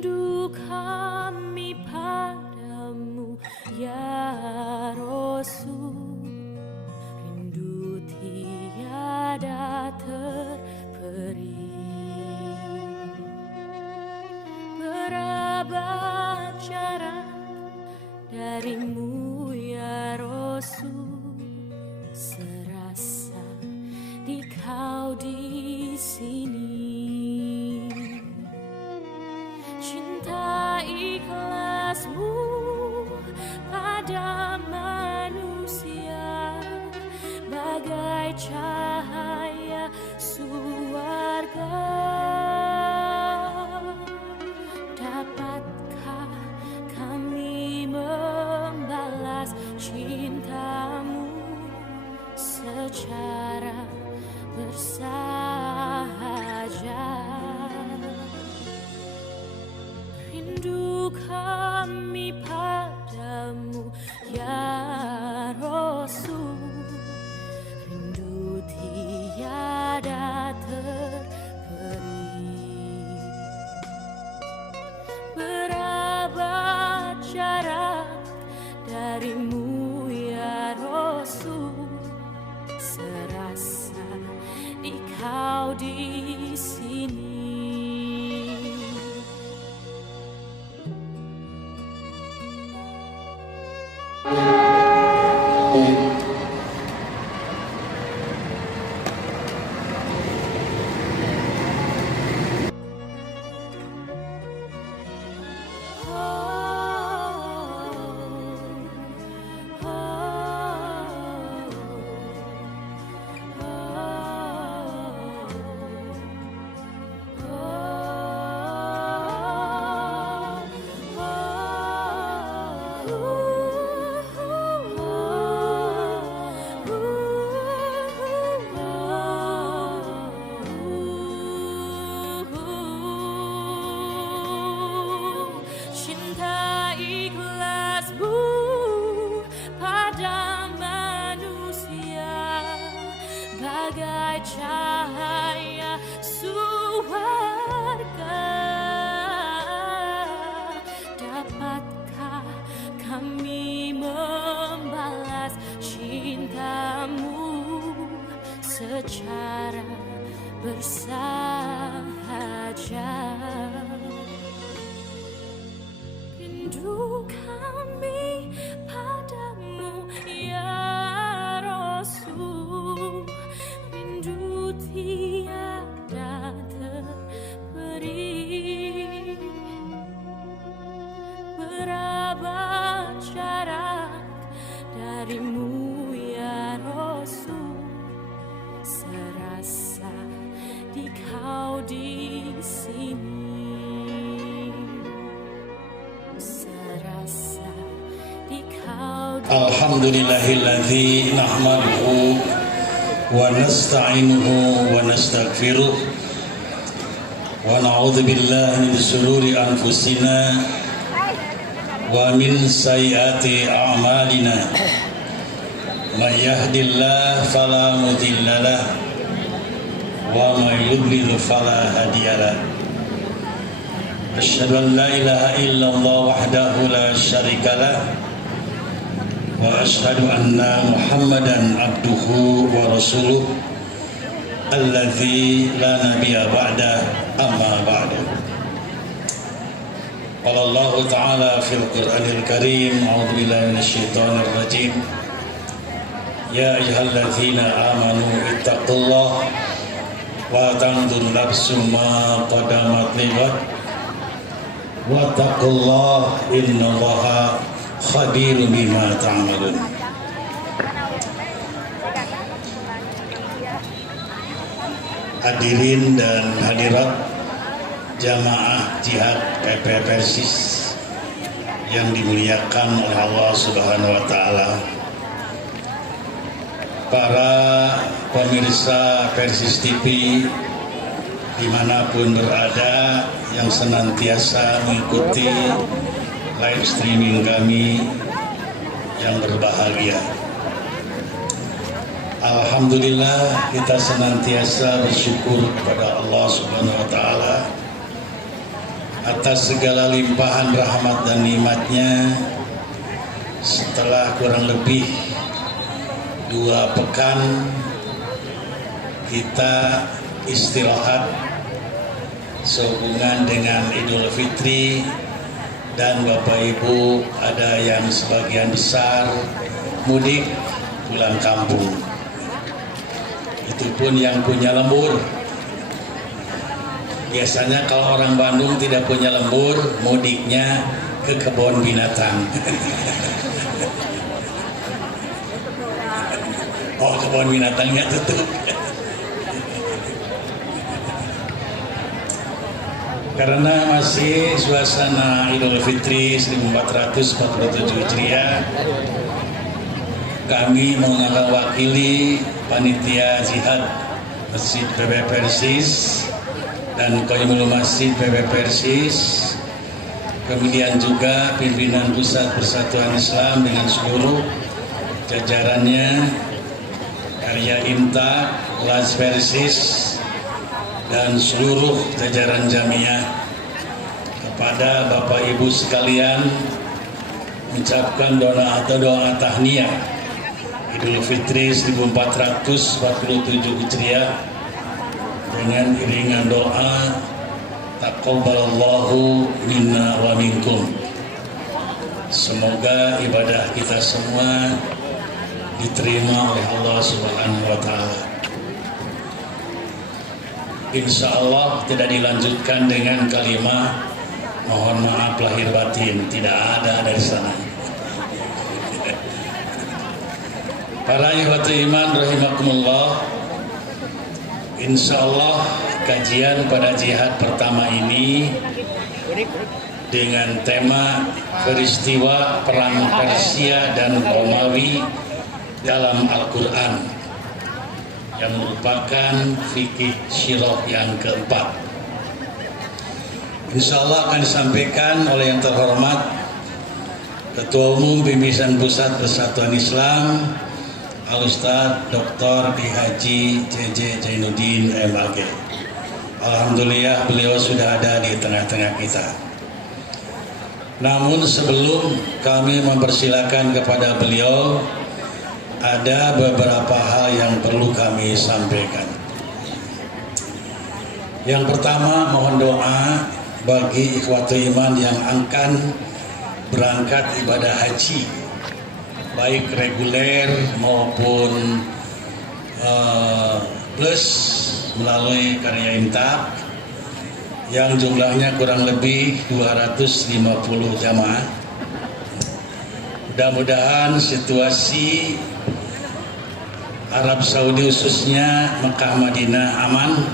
Rindu kami padamu ya Rasul, rindu tiada terperi. Berabad jarak darimu ya Rasul, serasa di kau di sini. Cinta ikhlasmu pada manusia bagai cahaya surga. Dapatkah kami membalas cintamu secara bersahaja? Rindu kami padamu ya Rasul, rindu tiada terperi. Berabad jarak darimu ya Rasul, serasa di kau di sini. Cinta ikhlasmu pada manusia bagai cahaya surga. Dapatkah kami membalas cintamu secara bersahaja? Rindu kami padamu ya Rasul, rindu tiada terperi. Berabad jarak darimu ya Rasul, serasa di kau di sini. Alhamdulillahilladzi nahmaduhu wa nasta'inuhu wa nastaghfiruh wa na'udzu billahi min shururi anfusina wa min sayyiati a'malina. May yahdihillahu fala mudilla lahu wa may yudlil fala hadiya lahu. Asyhadu an la ilaha illallah wahdahu la syarika lahu wa asyhadu anna Muhammadan abduhu wa rasuluh alladzi la nabiyya ba'da amma ba'du. Qala Allah ta'ala fil Qur'anil Karim, a'udzu billahi minasyaitonir rajim. Ya ayyuhalladzina amanu ittaqullaha wa tanzur nafsum ma qaddamat lighad wa taqullaha innallaha khabirun bima ta'malun. Hadirin dan hadirat jamaah jihad PP Persis yang dimuliakan oleh Allah Subhanahu wa taala. Para pemirsa Persis TV dimanapun berada yang senantiasa mengikuti live streaming kami yang berbahagia. Alhamdulillah, kita senantiasa bersyukur kepada Allah Subhanahu wa taala atas segala limpahan rahmat dan nikmatnya. Setelah kurang lebih 2 pekan kita istirahat sehubungan dengan Idul Fitri, dan Bapak Ibu ada yang sebagian besar mudik pulang kampung. Itu pun yang punya lembur. Biasanya kalau orang Bandung tidak punya lembur, mudiknya ke kebun binatang. Oh, kebun binatangnya tutup. Karena masih suasana Idul Fitri 1447 Hijriah, kami mewakili panitia jihad Masjid PB Persis dan Qayyumul Masjid PB Persis, kemudian juga pimpinan Pusat Persatuan Islam dengan seluruh jajarannya, Karya Imta, Las Persis, dan seluruh jajaran jamiah, kepada Bapak Ibu sekalian mengucapkan doa tahniah Idul Fitri 1447 Hijriah dengan iringan doa taqabbalallahu minna wa minkum. Semoga ibadah kita semua diterima oleh Allah Subhanahu wa taala. Insya Allah tidak dilanjutkan dengan kalimat mohon maaf lahir batin, tidak ada dari sana. Para ikhwati iman rahimakumullah, insya Allah kajian pada jihad pertama ini dengan tema peristiwa perang Persia dan Romawi dalam Al-Quran, yang merupakan fikih syirah yang keempat. Insya Allah akan disampaikan oleh yang terhormat Ketua Umum Pimpinan Pusat Persatuan Islam Al-Ustadz Dr. Haji JJ Zainuddin MAG. Alhamdulillah beliau sudah ada di tengah-tengah kita. Namun sebelum kami mempersilakan kepada beliau, ada beberapa hal yang perlu kami sampaikan. Yang pertama, mohon doa bagi ikhwatul iman yang akan berangkat ibadah haji, baik reguler maupun plus melalui Karya Imta, yang jumlahnya kurang lebih 250 jamaah. Mudah-mudahan situasi Arab Saudi khususnya Mekah Madinah aman,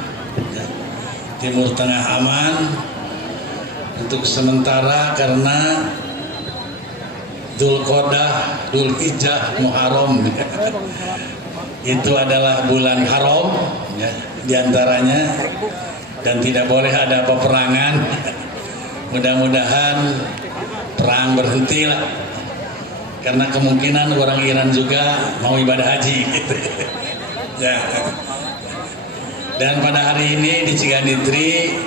Timur Tengah aman untuk sementara, karena Dzulqa'dah, Dzulhijjah, Muharram itu adalah bulan haram ya, diantaranya, dan tidak boleh ada peperangan. Mudah-mudahan perang berhentilah, karena kemungkinan orang Iran juga mau ibadah haji gitu. Ya. Dan pada hari ini di Ciganitri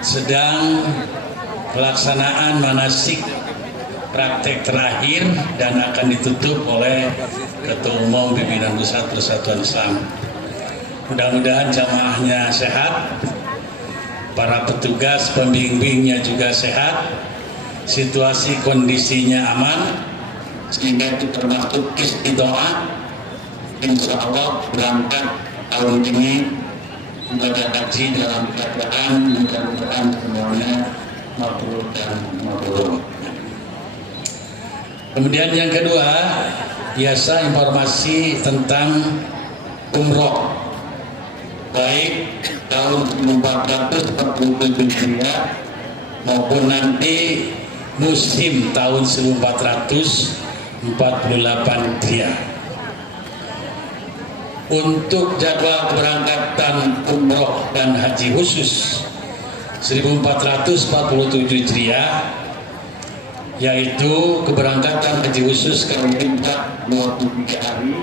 sedang pelaksanaan manasik praktek terakhir dan akan ditutup oleh Ketua Umum Pimpinan Pusat Persatuan Islam. Mudah-mudahan jamaahnya sehat, para petugas pembimbingnya juga sehat, situasi kondisinya aman, sehingga itu termasuk istidoa. Insya Allah berangkat tahun ini ibadah haji dalam keadaan mudah-mudahan semuanya mabrur dan mabrur. Kemudian yang kedua, biasa informasi tentang umroh, baik tahun 1447 Hijriah maupun nanti musim tahun 1448 Hijriah. Untuk jadwal keberangkatan umroh dan haji khusus 1447 Hijriah, yaitu keberangkatan haji khusus kalau kita 23 hari,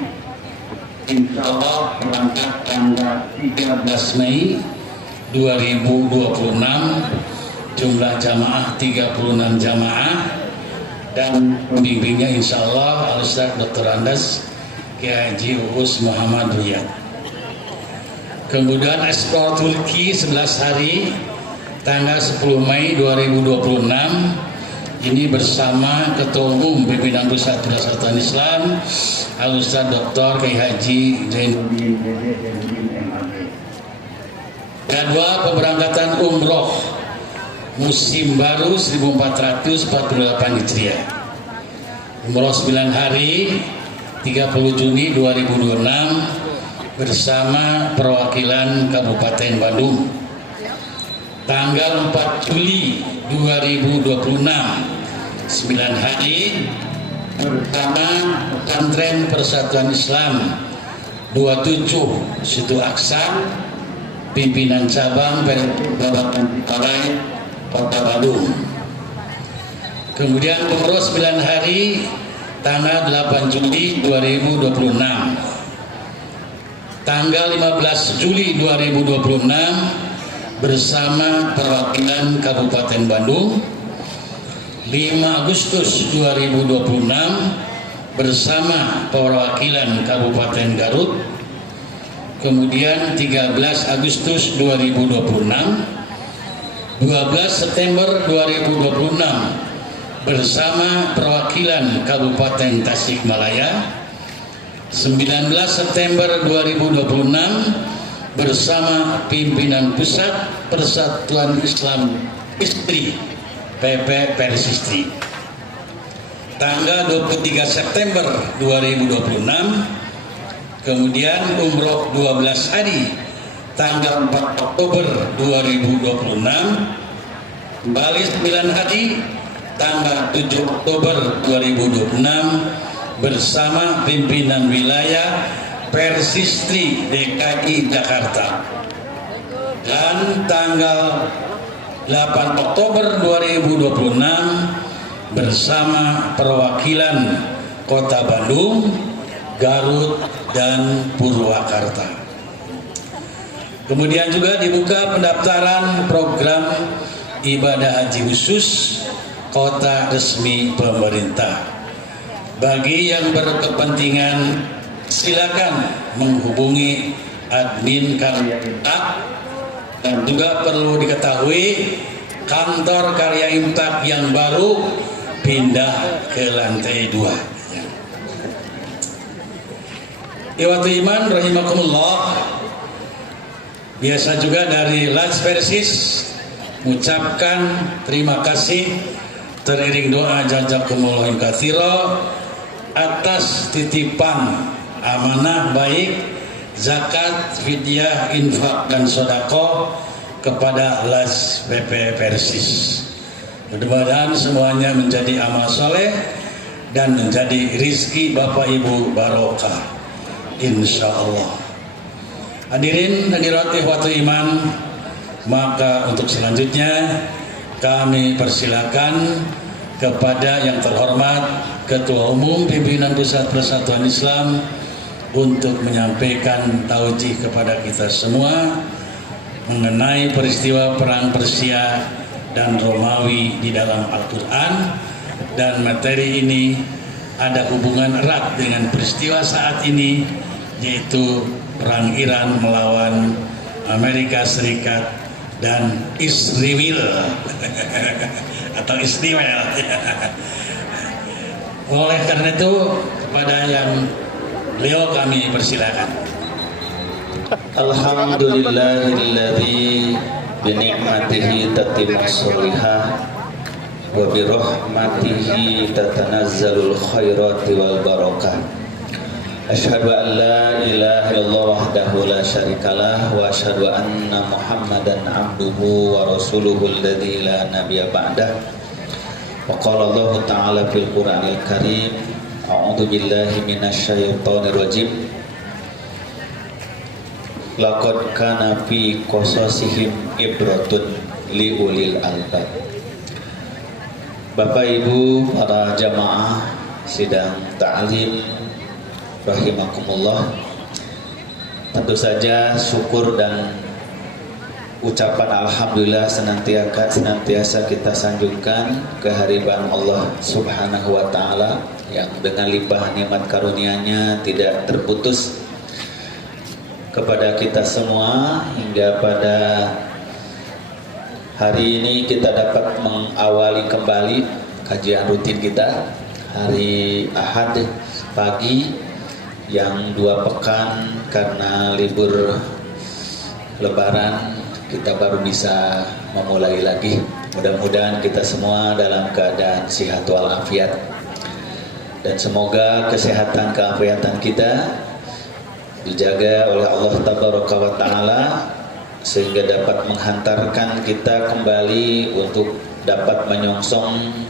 insya Allah berangkat tanggal 13 Mei 2026 jumlah jamaah 36 jamaah, dan pembimbingnya insya Allah Al-Ustaz Dr. Andes Kiai Haji Uus Muhammad Riyad. Kemudian ekspor Turki 11 hari tanggal 10 Mei 2026 ini bersama Ketua Umum Pimpinan Pusat Persatuan Islam Al-Ustaz Dr. Kiai Haji Zainuddin MAG. Jadwal pemberangkatan umroh musim baru 1448 Hijriah. Umroh 9 hari 30 Juni 2026 bersama perwakilan Kabupaten Bandung. Tanggal 4 Juli 2026 9 hari bersama Pesantren Persatuan Islam 27 Situ Aksa, pimpinan cabang Balai Kota Bandung. Kemudian umroh 9 hari tanggal 8 Juli 2026. Tanggal 15 Juli 2026 bersama perwakilan Kabupaten Bandung. 5 Agustus 2026 bersama perwakilan Kabupaten Garut. Kemudian 13 Agustus 2026, 12 September 2026 bersama perwakilan Kabupaten Tasikmalaya, 19 September 2026 bersama pimpinan Pusat Persatuan Islam Istri PP Persistri. Tanggal 23 September 2026, kemudian umroh 12 hari tanggal 4 Oktober 2026, Bali 9 hari tanggal 7 Oktober 2026 bersama pimpinan wilayah Persistri DKI Jakarta. Dan tanggal 8 Oktober 2026 bersama perwakilan Kota Bandung, Garut, dan Purwakarta. Kemudian juga dibuka pendaftaran program ibadah haji khusus kota resmi pemerintah. Bagi yang berkepentingan silakan menghubungi admin Karya Imtak, dan juga perlu diketahui kantor Karya Imtak yang baru pindah ke lantai 2. Iwatu iman rahimakumullah. Biasa juga dari Lats Persis mengucapkan terima kasih teriring doa jazakumullah katsira atas titipan amanah baik zakat, fidyah, infak, dan sedekah kepada Lats PP Persis. Mudah-mudahan semuanya menjadi amal soleh dan menjadi rizki Bapak Ibu barokah, insya Allah. Hadirin hadirat ikhwatu iman, maka untuk selanjutnya kami persilakan kepada yang terhormat Ketua Umum Pimpinan Pusat Persatuan Islam untuk menyampaikan taujih kepada kita semua mengenai peristiwa Perang Persia dan Romawi di dalam Al-Quran. Dan materi ini ada hubungan erat dengan peristiwa saat ini, yaitu Perang Iran melawan Amerika Serikat dan Israel atau Israel. Oleh karena itu kepada yang beliau kami persilakan. Alhamdulillahilladzi bi ni'matihi tatimmus shalihat wa bi rahmatihi tatanazzalul khairati wal barakah. Asyhadu an la ilaha illallah wahdahu la syarikalah wa asyhadu anna Muhammadan abduhu wa rasuluhu alladzi la nabiyya ba'dah. Wa qala Allah ta'ala fil Qur'anil Karim, a'udzu billahi minasy syaithanir rajim. Laqad kana fi qasasihim ibratun li ulil albab. Bapak Ibu para jamaah sidang ta'lim rahimakumullah, tentu saja syukur dan ucapan alhamdulillah senantiasa kita sanjungkan kehadiran Allah Subhanahu wa taala yang dengan limpah nikmat karunia-Nya tidak terputus kepada kita semua hingga pada hari ini kita dapat mengawali kembali kajian rutin kita hari Ahad pagi yang 2 pekan karena libur Lebaran kita baru bisa memulai lagi. Mudah-mudahan kita semua dalam keadaan sehat walafiat dan semoga kesehatan keafiatan kita dijaga oleh Allah Tabaraka wa Ta'ala sehingga dapat menghantarkan kita kembali untuk dapat menyongsong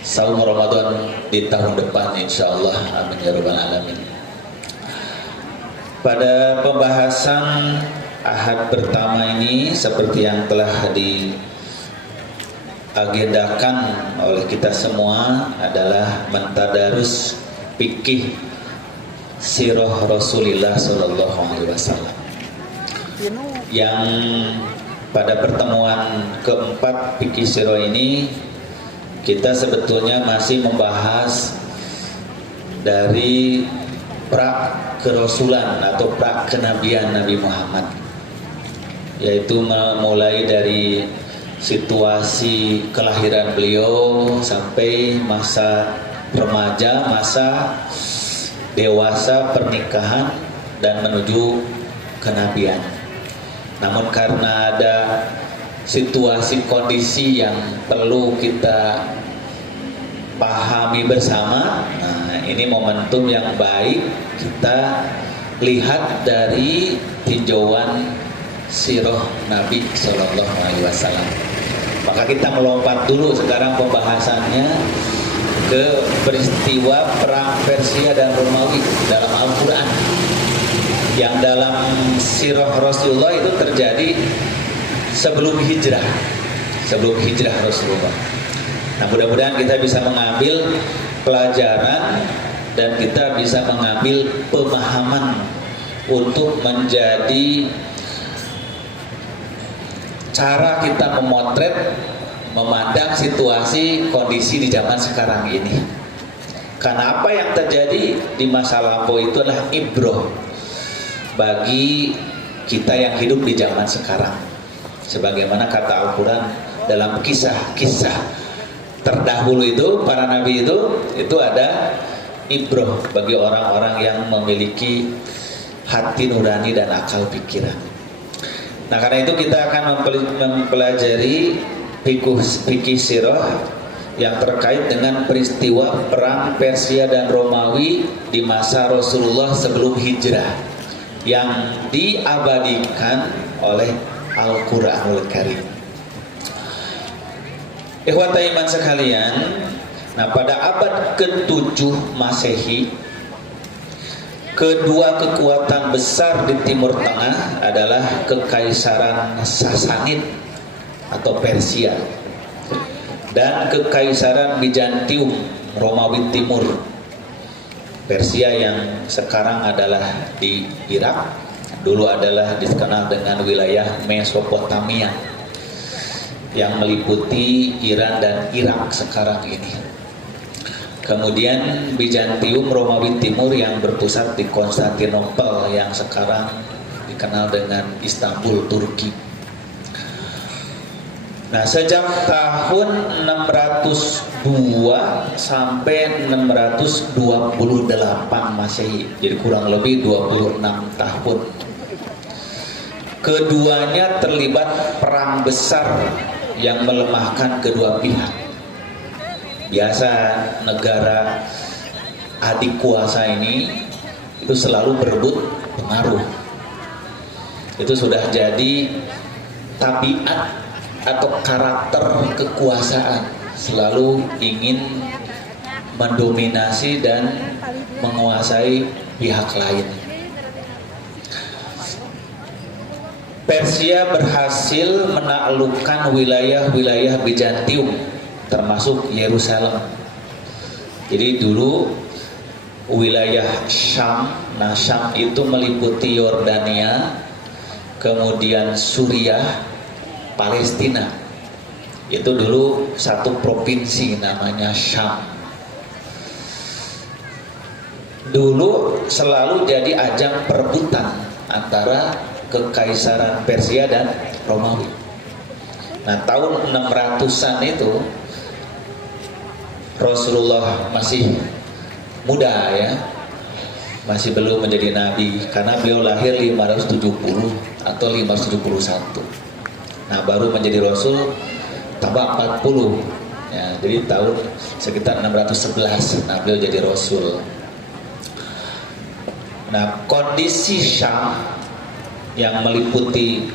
saum Ramadan di tahun depan insyaallah. Amin ya rabbal alamin. Pada pembahasan Ahad pertama ini seperti yang telah diagendakan oleh kita semua adalah mentadarus fikih sirah Rasulullah sallallahu alaihi wasallam. Yang pada pertemuan keempat fikih sirah ini kita sebetulnya masih membahas dari pra kerasulan atau pra kenabian Nabi Muhammad, yaitu mulai dari situasi kelahiran beliau sampai masa remaja, masa dewasa, pernikahan dan menuju kenabian. Namun karena ada situasi kondisi yang perlu kita pahami bersama, nah ini momentum yang baik kita lihat dari tinjauan sirah Nabi Sallallahu Alaihi Wasallam. Maka kita melompat dulu sekarang pembahasannya ke peristiwa perang Persia dan Romawi dalam Al-Quran, yang dalam sirah Rasulullah itu terjadi sebelum hijrah Rasulullah. Nah, mudah-mudahan kita bisa mengambil pelajaran dan kita bisa mengambil pemahaman untuk menjadi cara kita memotret, memandang situasi kondisi di zaman sekarang ini. Karena apa yang terjadi di masa lampau itu adalah ibroh bagi kita yang hidup di zaman sekarang. Sebagaimana kata Al-Quran dalam kisah-kisah terdahulu itu, para nabi itu ada ibroh bagi orang-orang yang memiliki hati nurani dan akal pikiran. Nah, karena itu kita akan mempelajari fikih sirah yang terkait dengan peristiwa perang Persia dan Romawi di masa Rasulullah sebelum hijrah yang diabadikan oleh Al-Quranul Karim. Ikhwata iman sekalian, nah pada abad ke-7 Masehi, kedua kekuatan besar di Timur Tengah adalah Kekaisaran Sasanid atau Persia dan Kekaisaran Bizantium Romawi Timur. Persia yang sekarang adalah di Irak, dulu adalah dikenal dengan wilayah Mesopotamia yang meliputi Iran dan Irak sekarang ini. Kemudian Bizantium Romawi Timur yang berpusat di Konstantinopel yang sekarang dikenal dengan Istanbul, Turki. Nah, sejak tahun 602 sampai 628 Masehi, jadi kurang lebih 26 tahun, keduanya terlibat perang besar yang melemahkan kedua pihak. Biasa negara adik kuasa ini itu selalu berebut pengaruh. Itu sudah jadi tabiat atau karakter kekuasaan, selalu ingin mendominasi dan menguasai pihak lain. Persia berhasil menaklukkan wilayah-wilayah Bizantium termasuk Yerusalem. Jadi dulu wilayah Syam, Syam itu meliputi Yordania, kemudian Suriah, Palestina. Itu dulu satu provinsi namanya Syam. Dulu selalu jadi ajang perebutan antara Kekaisaran Persia dan Romawi. Nah, tahun 600-an itu Rasulullah masih muda ya, masih belum menjadi nabi karena beliau lahir 570 atau 571. Nah, baru menjadi rasul tambah 40 ya, jadi tahun sekitar 611 nah beliau jadi rasul. Nah, kondisi Syam yang meliputi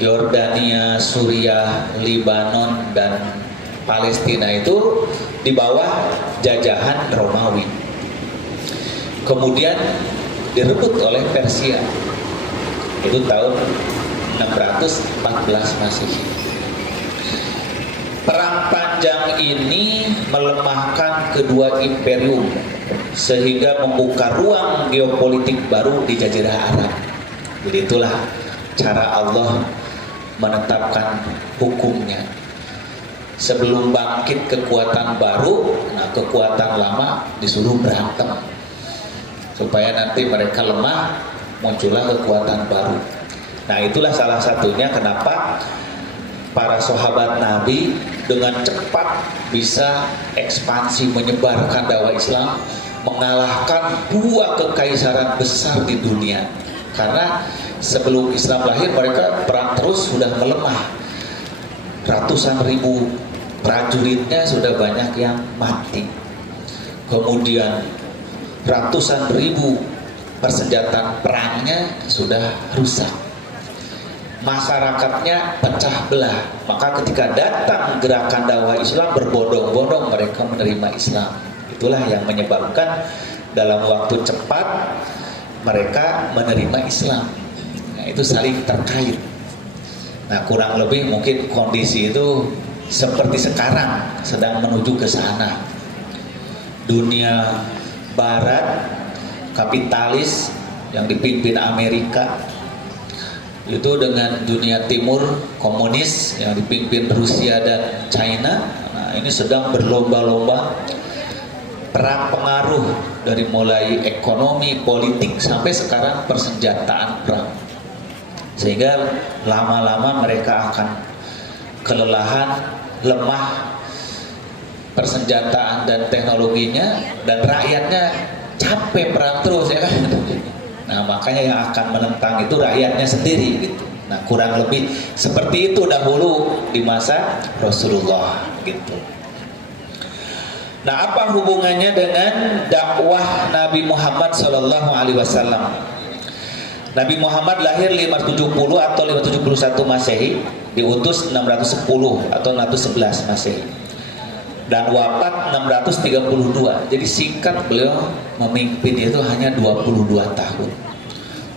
Yordania, Suriah, Libanon, dan Palestina itu di bawah jajahan Romawi. Kemudian direbut oleh Persia. Itu tahun 614 Masehi. Perang panjang ini melemahkan kedua imperium sehingga membuka ruang geopolitik baru di Jazirah Arab. Jadi itulah cara Allah menetapkan hukumnya. Sebelum bangkit kekuatan baru, nah kekuatan lama disuruh berantem supaya nanti mereka lemah, muncullah kekuatan baru. Nah, itulah salah satunya kenapa para sahabat Nabi dengan cepat bisa ekspansi menyebarkan dakwah Islam, mengalahkan dua kekaisaran besar di dunia. Karena sebelum Islam lahir mereka perang terus, sudah melemah. Ratusan ribu prajuritnya sudah banyak yang mati. Kemudian ratusan ribu persenjataan perangnya sudah rusak. Masyarakatnya pecah belah. Maka ketika datang gerakan dakwah Islam, berbondong-bondong mereka menerima Islam. Itulah yang menyebabkan dalam waktu cepat mereka menerima Islam. Nah, itu saling terkait. Nah, kurang lebih mungkin kondisi itu seperti sekarang sedang menuju ke sana. Dunia barat kapitalis yang dipimpin Amerika itu dengan dunia timur komunis yang dipimpin Rusia dan China. Nah, ini sedang berlomba-lomba perang pengaruh dari mulai ekonomi, politik sampai sekarang persenjataan perang. Sehingga lama-lama mereka akan kelelahan, lemah persenjataan dan teknologinya, dan rakyatnya capek perang terus ya kan. Nah, makanya yang akan menentang itu rakyatnya sendiri gitu. Nah, kurang lebih seperti itu dahulu di masa Rasulullah gitu. Nah, apa hubungannya dengan dakwah Nabi Muhammad SAW? Nabi Muhammad lahir 570 atau 571 Masehi, diutus 610 atau 611 Masehi, dan wafat 632. Jadi singkat, beliau memimpin itu hanya 22 tahun.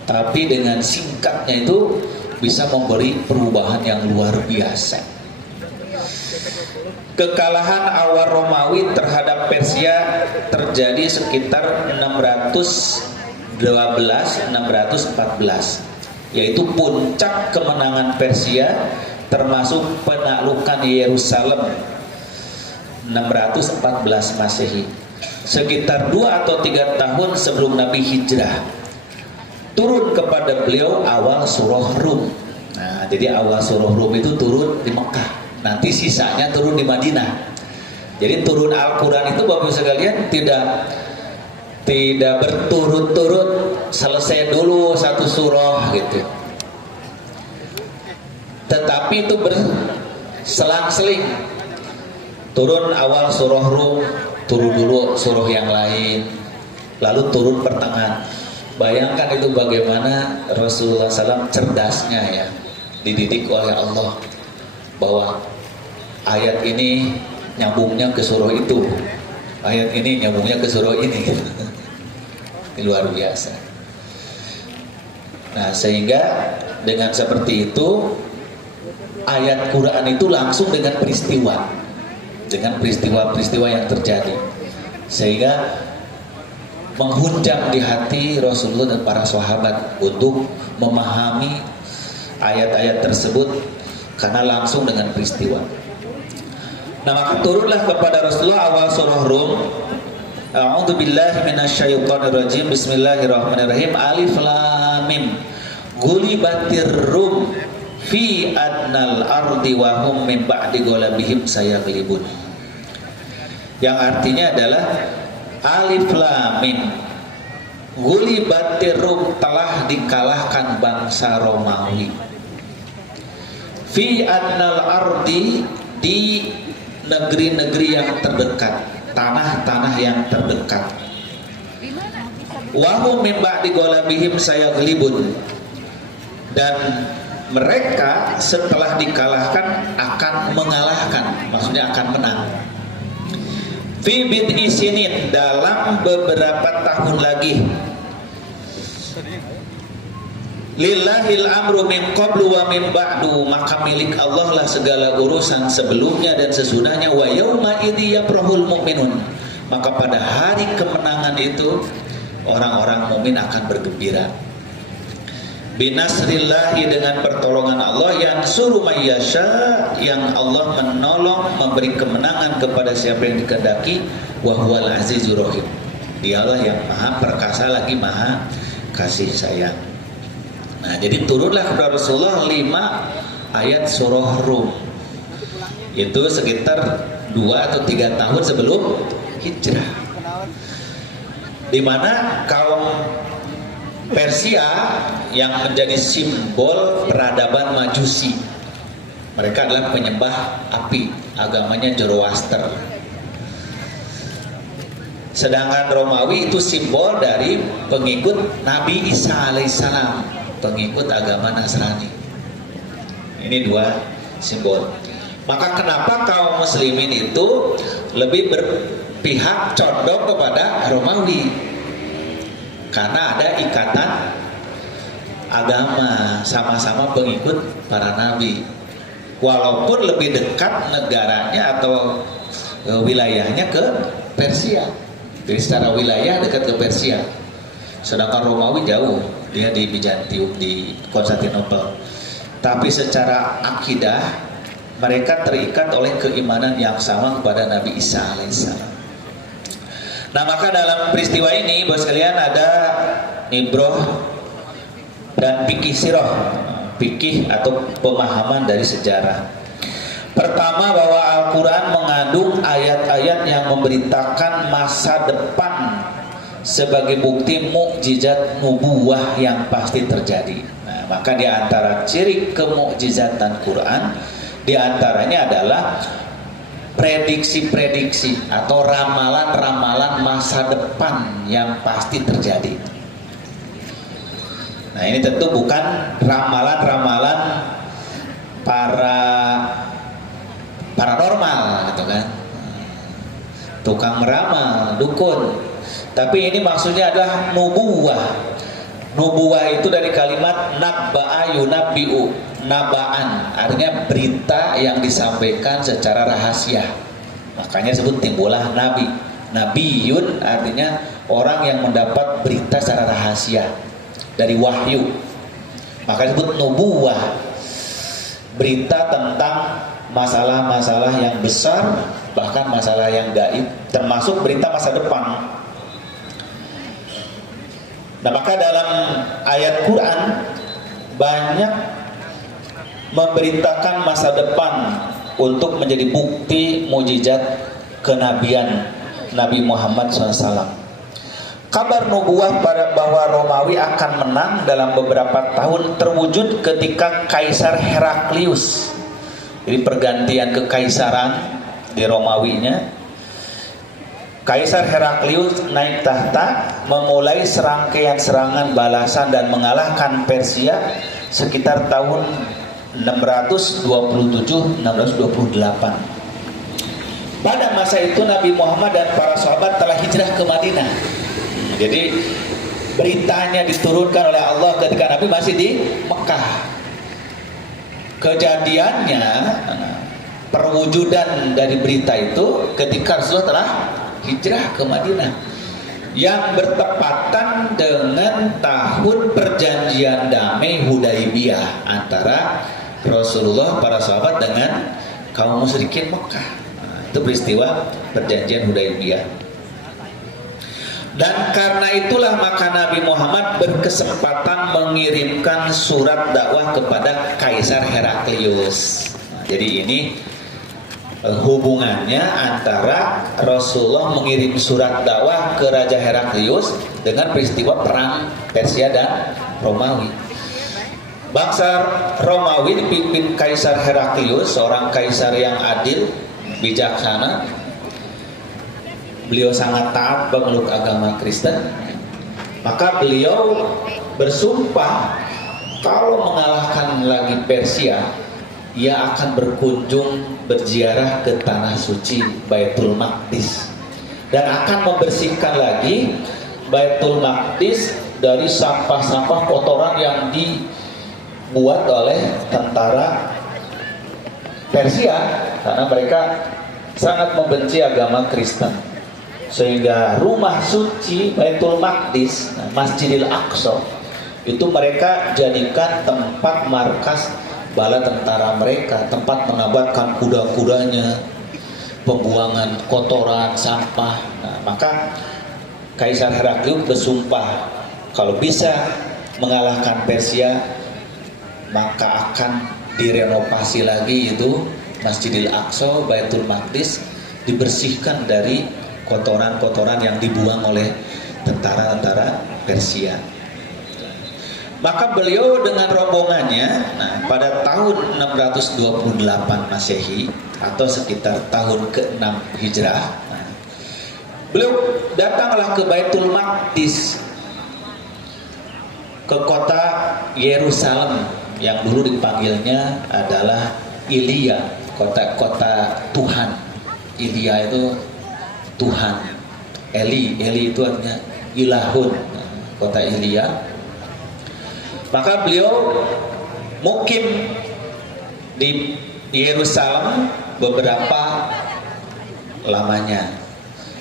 Tapi dengan singkatnya itu bisa memberi perubahan yang luar biasa. Kekalahan awal Romawi terhadap Persia terjadi sekitar 612-614, yaitu puncak kemenangan Persia termasuk penaklukan Yerusalem 614 Masehi. Sekitar 2 atau 3 tahun sebelum Nabi hijrah, turun kepada beliau awal surah Rum. Nah, jadi awal surah Rum itu turun di Mekah. Nanti sisanya turun di Madinah. Jadi turun Al-Quran itu Bapak sekalian tidak berturut-turut, selesai dulu satu surah gitu. Tetapi itu berselang-seling. Turun awal surah Rum, turun dulu surah yang lain, lalu turun pertengahan. Bayangkan itu bagaimana Rasulullah SAW cerdasnya ya, dididik oleh Allah bahwa ayat ini nyambungnya ke surah itu, ayat ini nyambungnya ke surah ini. Ini luar biasa. Nah, sehingga dengan seperti itu ayat Quran itu langsung dengan peristiwa yang terjadi, sehingga menghunjam di hati Rasulullah dan para sahabat untuk memahami ayat-ayat tersebut karena langsung dengan peristiwa. Nah, maka turunlah kepada Rasulullah awal surah Rum. A'udzubillahi minasyaitonirrajim. Bismillahirrahmanirrahim. Alif lam mim. Gulibatir rum fi adnal ardi wa hum min ba'di ghalabihim sayaglibun. Yang artinya adalah Alif lam mim. Gulibatir rum, telah dikalahkan bangsa Romawi. Fi adnal ardi, di negeri-negeri yang terdekat, tanah-tanah yang terdekat. Wa hum min ba'di ghalabihim sayaglibun, dan mereka setelah dikalahkan akan mengalahkan, maksudnya akan menang. Fi bid'i sinin, dalam beberapa tahun lagi. Lillahil amru min qablu wa min ba'du, maka milik Allah lah segala urusan sebelumnya dan sesudahnya. Wa yauma idzi yafrahul mu'minun, maka pada hari kemenangan itu orang-orang mukmin akan bergembira. Binasrillahi, dengan pertolongan Allah, yang suruh mayyasha, yang Allah menolong, memberi kemenangan kepada siapa yang dikehendaki. Wa huwal azizur rahim, dialah yang maha perkasa lagi maha kasih sayang. Nah, jadi turunlah kepada Rasulullah 5 ayat surah Rum. Itu sekitar 2 atau 3 tahun sebelum hijrah, di mana kaum Persia yang menjadi simbol peradaban Majusi. Mereka adalah penyembah api, agamanya Zoroaster. Sedangkan Romawi itu simbol dari pengikut Nabi Isa alaihissalam, pengikut agama Nasrani. Ini 2 simbol. Maka kenapa kaum muslimin itu lebih berpihak condong kepada Romawi? Karena ada ikatan agama, sama-sama pengikut para nabi. Walaupun lebih dekat negaranya atau wilayahnya ke Persia. Jadi secara wilayah dekat ke Persia. Sedangkan Romawi jauh, dia di Bizantium, di Konstantinopel. Tapi secara akidah mereka terikat oleh keimanan yang sama kepada Nabi Isa alaihissalam. Nah, maka dalam peristiwa ini bos sekalian ada ibroh dan fikih sirah, fikih atau pemahaman dari sejarah. Pertama, bahwa Al-Quran mengandung ayat-ayat yang memberitakan masa depan sebagai bukti mukjizat nubuwah yang pasti terjadi. Nah, maka di antara ciri kemukjizatan Quran, di antaranya adalah prediksi-prediksi atau ramalan-ramalan masa depan yang pasti terjadi. Nah, ini tentu bukan ramalan-ramalan para paranormal gitu kan, tukang meramal, dukun. Tapi ini maksudnya adalah nubuwah. Nubuwah itu dari kalimat nabba'a yunabbi'u, naba'an, artinya berita yang disampaikan secara rahasia. Makanya sebut timbullah nabi. Nabiyun artinya orang yang mendapat berita secara rahasia dari wahyu. Maka disebut nubuwah, berita tentang masalah-masalah yang besar, bahkan masalah yang gaib, termasuk berita masa depan. Nah, maka dalam ayat Quran banyak memberitakan masa depan untuk menjadi bukti mukjizat kenabian Nabi Muhammad SAW. Kabar nubuah bahwa Romawi akan menang dalam beberapa tahun terwujud ketika Kaisar Heraklius, jadi pergantian kekaisaran di Romawinya. Kaisar Heraklius naik tahta, memulai serangkaian serangan balasan dan mengalahkan Persia sekitar tahun 627-628. Pada masa itu Nabi Muhammad dan para sahabat telah hijrah ke Madinah. Jadi beritanya diturunkan oleh Allah ketika Nabi masih di Mekah. Kejadiannya, perwujudan dari berita itu ketika Rasulullah telah hijrah ke Madinah, yang bertepatan dengan tahun perjanjian damai Hudaibiyah antara Rasulullah, para sahabat dengan kaum musyrikin Mekah. Nah, itu peristiwa perjanjian Hudaybiyah. Dan karena itulah maka Nabi Muhammad berkesempatan mengirimkan surat dakwah kepada Kaisar Heraklius. Jadi ini hubungannya antara Rasulullah mengirim surat dakwah ke Raja Heraklius dengan peristiwa perang Persia dan Romawi. Bangsa Romawi dipimpin Kaisar Heraklius, seorang kaisar yang adil, bijaksana. Beliau sangat taat memeluk agama Kristen. Maka beliau bersumpah kalau mengalahkan lagi Persia, ia akan berkunjung berziarah ke tanah suci Baitul Maqdis dan akan membersihkan lagi Baitul Maqdis dari sampah-sampah kotoran yang dibuat oleh tentara Persia, karena mereka sangat membenci agama Kristen. Sehingga rumah suci Baitul Maqdis, Masjidil Aqsa, itu mereka jadikan tempat markas bala tentara mereka, tempat mengabatkan kuda-kudanya, pembuangan kotoran, sampah. Nah, maka Kaisar Heraklius bersumpah kalau bisa mengalahkan Persia, maka akan direnovasi lagi itu Masjidil Aqsa, Baitul Maqdis, dibersihkan dari kotoran-kotoran yang dibuang oleh tentara-tentara Persia. Maka beliau dengan rombongannya, pada tahun 628 Masehi atau sekitar tahun ke-6 Hijrah, beliau datanglah ke Baitul Maqdis, ke kota Yerusalem yang dulu dipanggilnya adalah Ilia, kota Tuhan. Ilia itu Tuhan. Eli itu artinya ilahun, kota Ilia. Maka beliau mukim di Yerusalem beberapa lamanya.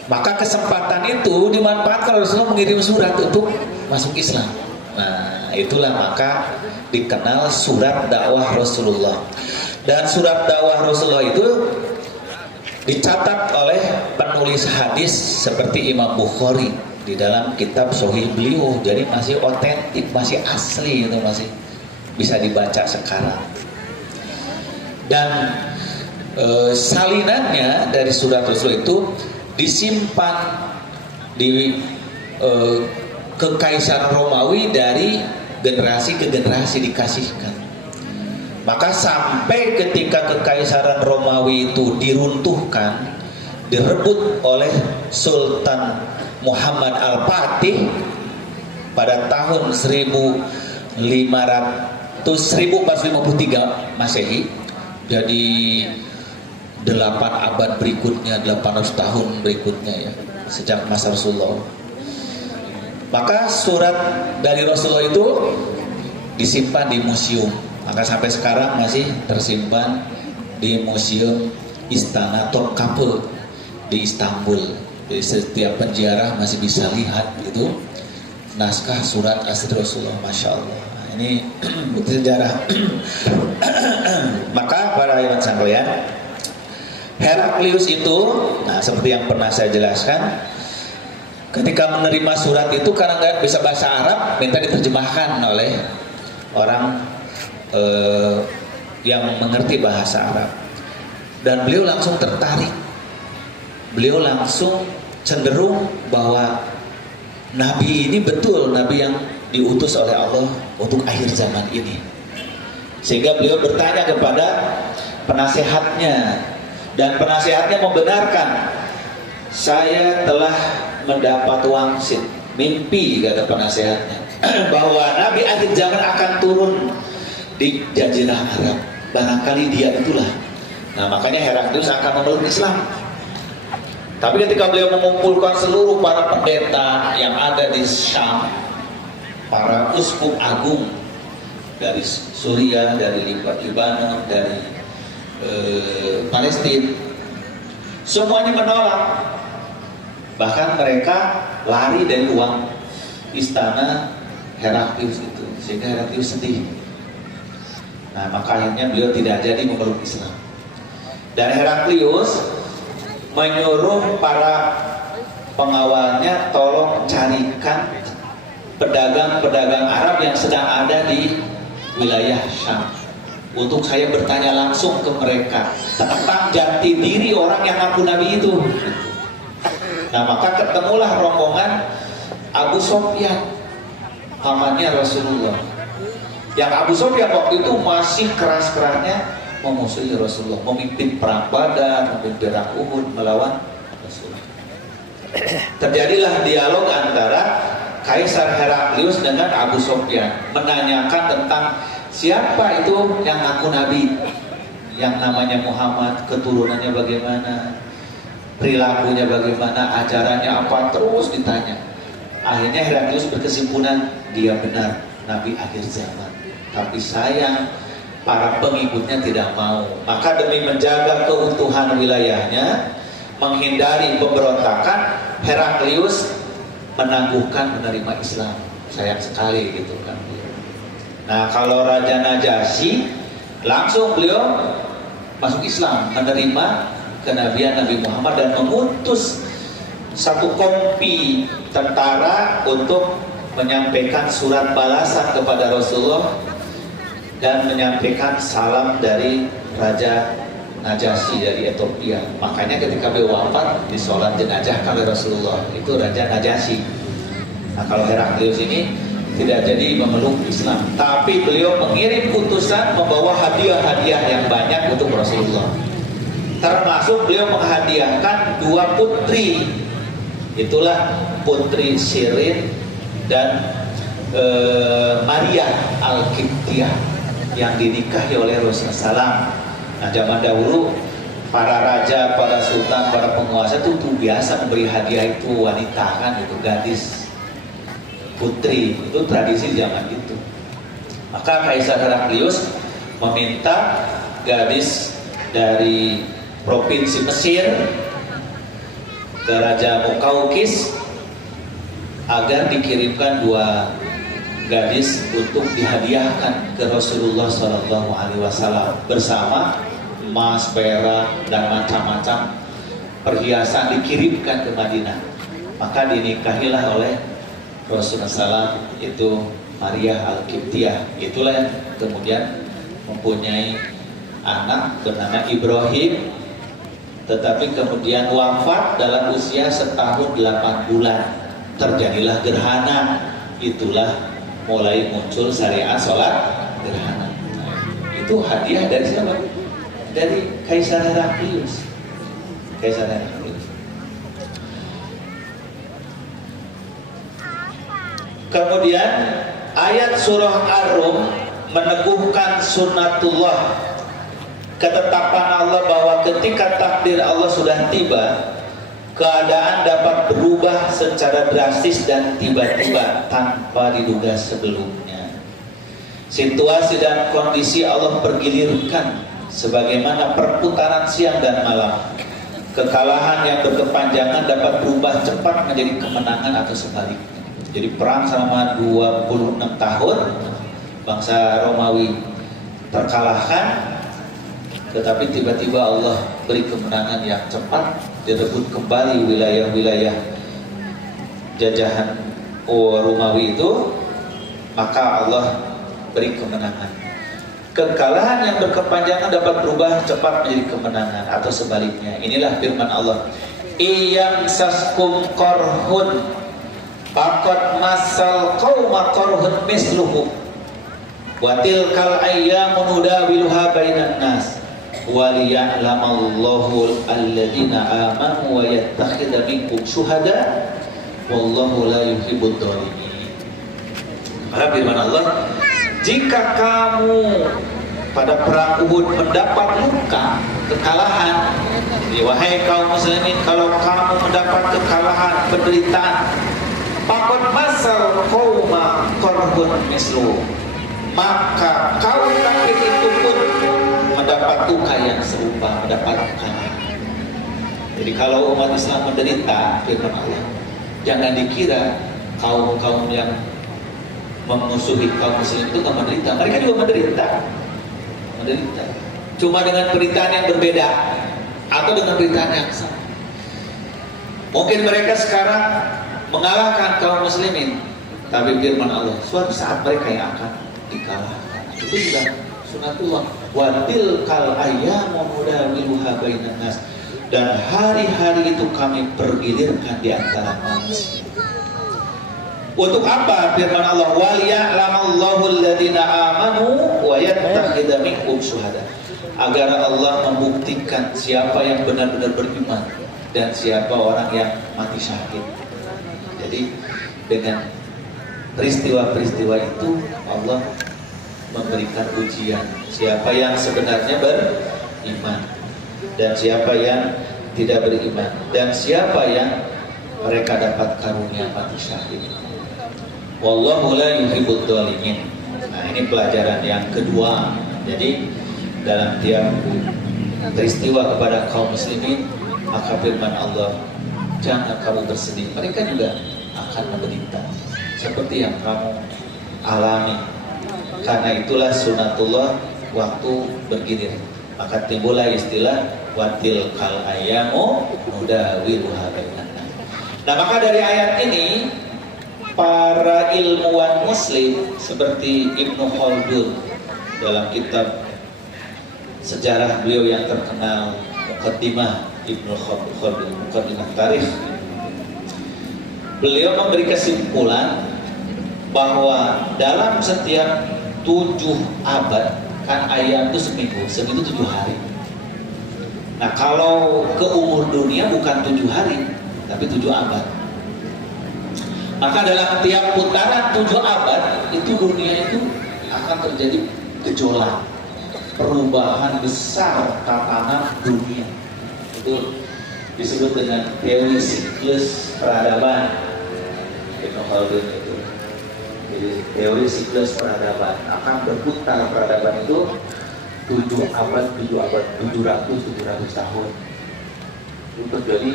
Maka kesempatan itu dimanfaatkan Rasulullah mengirim surat untuk masuk Islam. Nah, itulah maka dikenal surat dakwah Rasulullah. Dan surat dakwah Rasulullah itu dicatat oleh penulis hadis seperti Imam Bukhari di dalam kitab Sahih beliau. Jadi masih otentik, masih asli, itu masih bisa dibaca sekarang. Dan salinannya dari surat Rasul itu disimpan di kekaisaran Romawi dari generasi ke generasi dikasihkan. Maka sampai ketika kekaisaran Romawi itu diruntuhkan, direbut oleh Sultan Muhammad Al-Fatih pada tahun 1453 Masehi. Jadi 8 abad berikutnya, 800 tahun berikutnya ya, sejak masa Rasulullah. Maka surat dari Rasulullah itu disimpan di museum. Maka sampai sekarang masih tersimpan di Museum Istana Topkapı di Istanbul. Jadi setiap penjara masih bisa lihat itu naskah surat asli Rasulullah. Masya Allah. Nah, ini bukti sejarah. Maka para iman sekalian, Heraklius itu, nah seperti yang pernah saya jelaskan, ketika menerima surat itu karena nggak bisa bahasa Arab, minta diterjemahkan oleh orang yang mengerti bahasa Arab. Dan beliau langsung tertarik. Beliau langsung cenderung bahwa Nabi ini betul Nabi yang diutus oleh Allah untuk akhir zaman ini. Sehingga beliau bertanya kepada penasehatnya, dan penasehatnya membenarkan. Saya telah mendapat wangsit, mimpi, kata penasehatnya, bahwa Nabi akhir zaman akan turun di Jazirah Arab. Barangkali dia itulah. Nah, makanya Heraklius akan memeluk Islam. Tapi ketika beliau mengumpulkan seluruh para pendeta yang ada di Syam, para uskup agung dari Suriah, dari Libanon, dari Palestina, semuanya menolak. Bahkan mereka lari dari ruang istana Heraklius itu, sehingga Heraklius sedih. Nah, maka akhirnya beliau tidak jadi memeluk Islam. Dan Heraklius menyuruh para pengawalnya tolong carikan pedagang-pedagang Arab yang sedang ada di wilayah Syam untuk saya bertanya langsung ke mereka tentang jati diri orang yang ngaku Nabi itu. Nah, maka ketemulah rombongan Abu Sufyan, pamannya Rasulullah. Yang Abu Sufyan waktu itu masih keras-kerasnya memusuhi Rasulullah, memimpin perang Badar, memimpin perang Uhud melawan Rasulullah. Terjadilah dialog antara Kaisar Heraklius dengan Abu Sufyan, menanyakan tentang siapa itu yang ngaku Nabi, yang namanya Muhammad, keturunannya bagaimana, perilakunya bagaimana, ajarannya apa, terus ditanya. Akhirnya Heraklius berkesimpulan dia benar Nabi akhir zaman, tapi sayang para pengikutnya tidak mau. Maka demi menjaga keutuhan wilayahnya, menghindari pemberontakan, Heraklius menangguhkan menerima Islam. Sayang sekali gitu kan. Nah, kalau Raja Najasyi langsung beliau masuk Islam, menerima kenabian Nabi Muhammad dan mengutus satu kompi tentara untuk menyampaikan surat balasan kepada Rasulullah dan menyampaikan salam dari Raja Najasyi dari Ethiopia. Makanya ketika beliau wafat disolat jenazah oleh Rasulullah, itu Raja Najasyi. Nah, kalau Heraklius ini tidak jadi memeluk Islam, tapi beliau mengirim utusan membawa hadiah-hadiah yang banyak untuk Rasulullah. Termasuk beliau menghadiahkan 2 putri, itulah Putri Shirin dan Maria Al-Qibtiyah yang dinikahi oleh Rasulullah SAW. Nah, zaman dahulu para raja, para sultan, para penguasa itu biasa memberi hadiah itu wanita kan, itu gadis, putri, itu tradisi zaman itu. Maka Kaisar Heraklius meminta gadis dari provinsi Mesir ke Raja Mukaukis agar dikirimkan 2 gadis untuk dihadiahkan ke Rasulullah SAW bersama emas, perak, dan macam-macam perhiasan dikirimkan ke Madinah. Maka dinikahilah oleh Rasulullah SAW itu Maria Al-Qibtiyah. Itulah yang kemudian mempunyai anak bernama Ibrahim, tetapi kemudian wafat dalam usia setahun 8 bulan. Terjadilah gerhana, itulah mulai muncul syariat sholat gerhana. Itu hadiah dari siapa? Dari Kaisar Heraklius. Kaisar Heraklius. Kemudian ayat surah Ar-Rum meneguhkan sunnatullah, ketetapan Allah bahwa ketika takdir Allah sudah tiba, keadaan dapat berubah secara drastis dan tiba-tiba tanpa diduga sebelumnya. Situasi dan kondisi Allah pergilirkan sebagaimana perputaran siang dan malam. Kekalahan yang berkepanjangan dapat berubah cepat menjadi kemenangan atau sebaliknya. Jadi perang selama 26 tahun bangsa Romawi terkalahkan, tetapi tiba-tiba Allah beri kemenangan yang cepat, direbut kembali wilayah-wilayah jajahan Romawi itu, maka Allah beri kemenangan. Kekalahan yang berkepanjangan dapat berubah cepat menjadi kemenangan atau sebaliknya. Inilah firman Allah, iyam saskum korhun faqad masal qauma korhun misluhum wa tilkal ayyamu nudawiluha bainan nas waliya'lamallahu alladhina amanu wa yattakhidha minkum syuhada wallahu la yuhibbud dhalimin. Maka firman Allah, jika kamu pada perang Uhud mendapat luka, kekalahan, wahai kaum muslimin, kalau kamu mendapat kekalahan, penderitaan, faqad masal qauma qarhun mislu, maka kaum kafir itu pun mendapat luka yang serupa, mendapat kekalahan. Jadi kalau umat Islam menderita, firman Allah, jangan dikira kaum-kaum yang memusuhi kaum muslim itu nggak menderita. Mereka juga menderita. menderita. Cuma dengan penderitaan yang berbeda atau dengan penderitaan yang sama. Mungkin mereka sekarang mengalahkan kaum muslimin, tapi firman Allah, suatu saat mereka yang akan dikalahkan. Itu juga sunatullah. Wa tilkal ayyamu nudawiluha bainan nas. Dan hari-hari itu kami pergilirkan di antara manusia. Untuk apa firman Allah? Wa liya'lamallahu alladziina aamanu wa yattakhidha minkum syuhada. Agar Allah membuktikan siapa yang benar-benar beriman dan siapa orang yang mati syahid. Jadi dengan peristiwa-peristiwa itu Allah memberikan ujian siapa yang sebenarnya beriman dan siapa yang tidak beriman dan siapa yang mereka dapat karunia mati syahid. Wallahu la yuhibbud dzalimin. Nah, ini pelajaran yang kedua. Jadi dalam tiap peristiwa kepada kaum muslimin, maka firman Allah, jangan kamu bersedih, mereka juga akan menderita seperti yang kamu alami. Karena itulah sunatullah waktu bergilir. Maka timbullah istilah watil kal ayyamu nudawiluha bainan nas. Nah, maka dari ayat ini para ilmuwan muslim seperti Ibnu Khaldun dalam kitab sejarah beliau yang terkenal Muqaddimah Ibnu Khaldun, Muqaddimah Tarikh, beliau memberi kesimpulan bahwa dalam setiap 7 abad, kan ayam itu seminggu 7 hari. Nah, kalau ke umur dunia bukan 7 hari, tapi 7 abad. Maka dalam tiap putaran 7 abad itu dunia itu akan terjadi gejolak, perubahan besar tatanan dunia. Itu disebut dengan teori siklus peradaban. Ibnu Khaldun itu. Jadi teori siklus peradaban akan berputar peradaban itu 7 abad, 700 tahun. Itu terjadi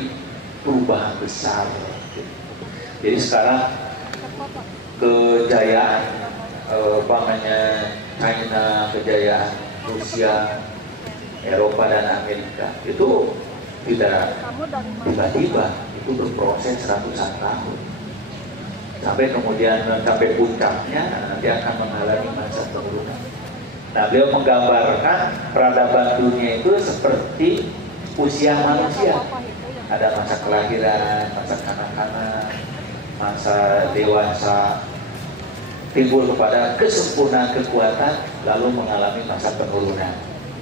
perubahan besar. Jadi sekarang kejayaan China, kejayaan Rusia, Eropa dan Amerika itu tidak tiba-tiba, itu berproses ratusan tahun sampai kemudian sampai puncaknya nanti akan mengalami masa penurunan. Nah, beliau menggambarkan peradaban dunia itu seperti usia manusia. Ada masa kelahiran, masa kanak-kanak, masa dewasa, timbul kepada kesempurnaan kekuatan, lalu mengalami masa penurunan.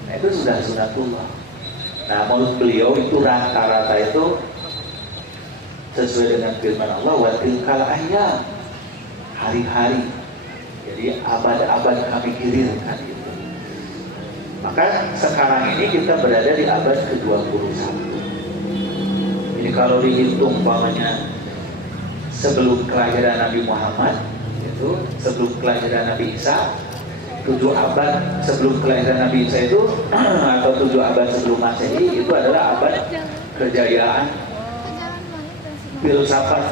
Nah, itu sudah sunatullah. Nah, menurut beliau itu rata-rata itu sesuai dengan firman Allah, wa tilkal ayyam, hari-hari. Jadi abad-abad kami girirkan itu. Maka sekarang ini kita berada di abad ke-21. Jadi kalau dihitung umpamanya sebelum kelahiran Nabi Muhammad, itu sebelum kelahiran Nabi Isa, 7 abad sebelum kelahiran Nabi Isa itu atau 7 abad sebelum Masehi, itu adalah abad kejayaan filsafat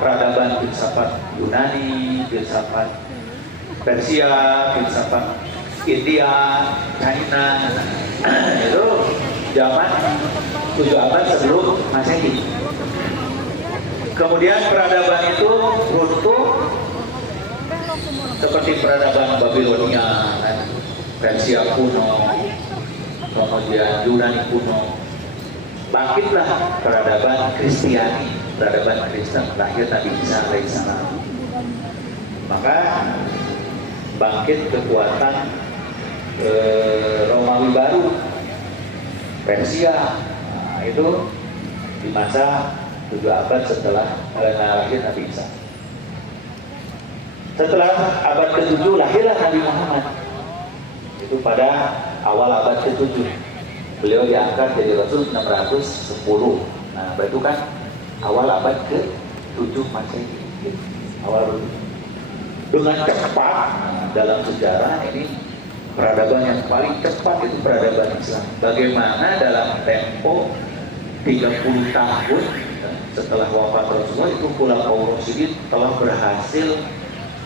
peradaban, filsafat Yunani, filsafat Persia, filsafat India, China. Itu zaman 7 abad sebelum Masehi. Kemudian peradaban itu runtuh seperti peradaban Babilonia, Persia kuno, kemudian Yunani kuno. Bangkitlah peradaban Kristiani, peradaban Kristen, lahir Nabi Isa alaihissalam. Maka bangkit kekuatan Romawi baru, Persia. Nah, itu di masa 7 abad setelah lahir Nabi Isa. Setelah abad ke-7 lahirlah Nabi Muhammad. Itu pada awal abad ke-7. Beliau diangkat jadi Rasul 610. Nah, itu kan awal abad ke-7 Masehi. Awal dengan cepat dalam sejarah ini peradaban yang paling cepat itu peradaban Islam. Bagaimana dalam tempo 30 tahun setelah wafat Rasulullah itu Khulafaur Rasyidin telah berhasil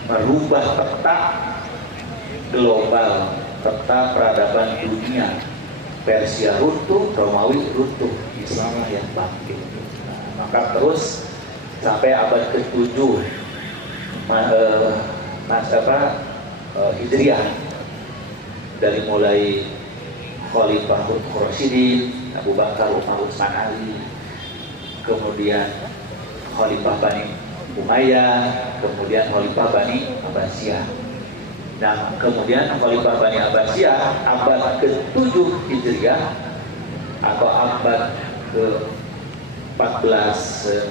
merubah peta global peta peradaban dunia. Persia runtuh, Romawi runtuh, Islam yang bangkit. Nah, maka terus sampai abad ke-7 Hijriah, dari mulai Khalifah Rasyidin, Abu Bakar, Umar, Utsman, Ali, kemudian Khalifah Bani Umayyah, kemudian Khalifah Bani Abbasiyah. Nah, kemudian Khalifah Bani Abbasiyah abad ke-7 Hijriah atau abad ke-14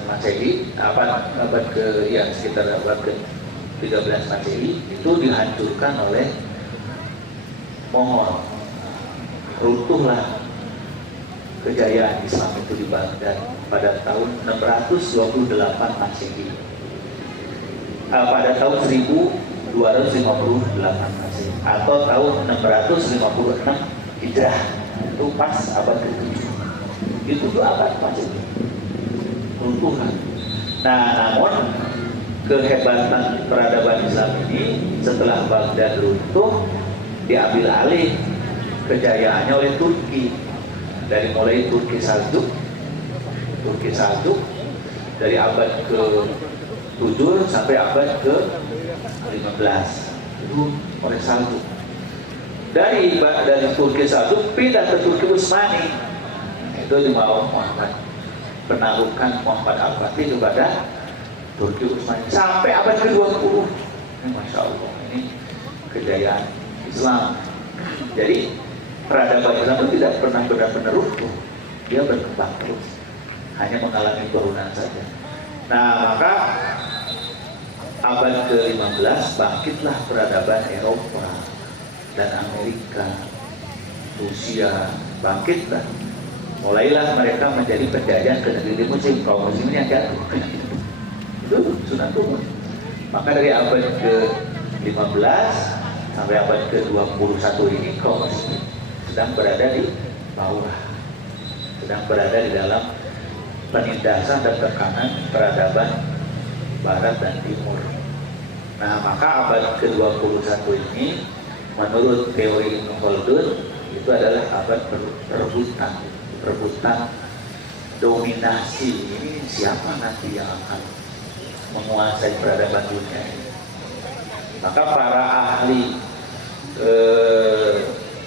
Masehi, abad ke yang sekitar abad ke-13 Masehi itu dihancurkan oleh Mongol. Runtuhlah kejayaan Islam itu di Baghdad pada tahun 628 Masehi. Pada tahun 1258 Masehi atau tahun 656 Hijrah, itu pas abad ke-7. Itu tuh abad Masehi. Runtuhan. Nah, namun kehebatan peradaban Islam ini setelah Baghdad runtuh diambil alih kejayaannya oleh Turki. Dari mulai Turki Saljuk dari abad ke-7 sampai abad ke-15 itu oleh Saljuk. Dari Turki Saljuk pindah ke Turki Utsmani, itu di bawah Muhammad, penaklukan Muhammad Al-Fatih kepada Turki Utsmani sampai abad ke-20. Masya Allah, ini kejayaan Islam. Jadi peradaban Islam itu tidak pernah benar-benar runtuh, dia berkembang terus, hanya mengalami penurunan saja. Nah, maka abad ke-15 bangkitlah peradaban Eropa dan Amerika, Rusia, bangkitlah. Mulailah mereka menjadi penjajah ke negeri muslim, kaum muslimin yang jatuh. Itu sunatullah. Maka dari abad ke-15 sampai abad ke-21 ini kaum muslimin sedang berada di bawah, sedang berada di dalam penindasan dan tekanan peradaban Barat dan Timur. Nah, maka abad ke-21 ini menurut teori Ibnu Khaldun itu adalah abad perebutan dominasi. Ini siapa nanti yang akan menguasai peradaban dunia ini? Maka para ahli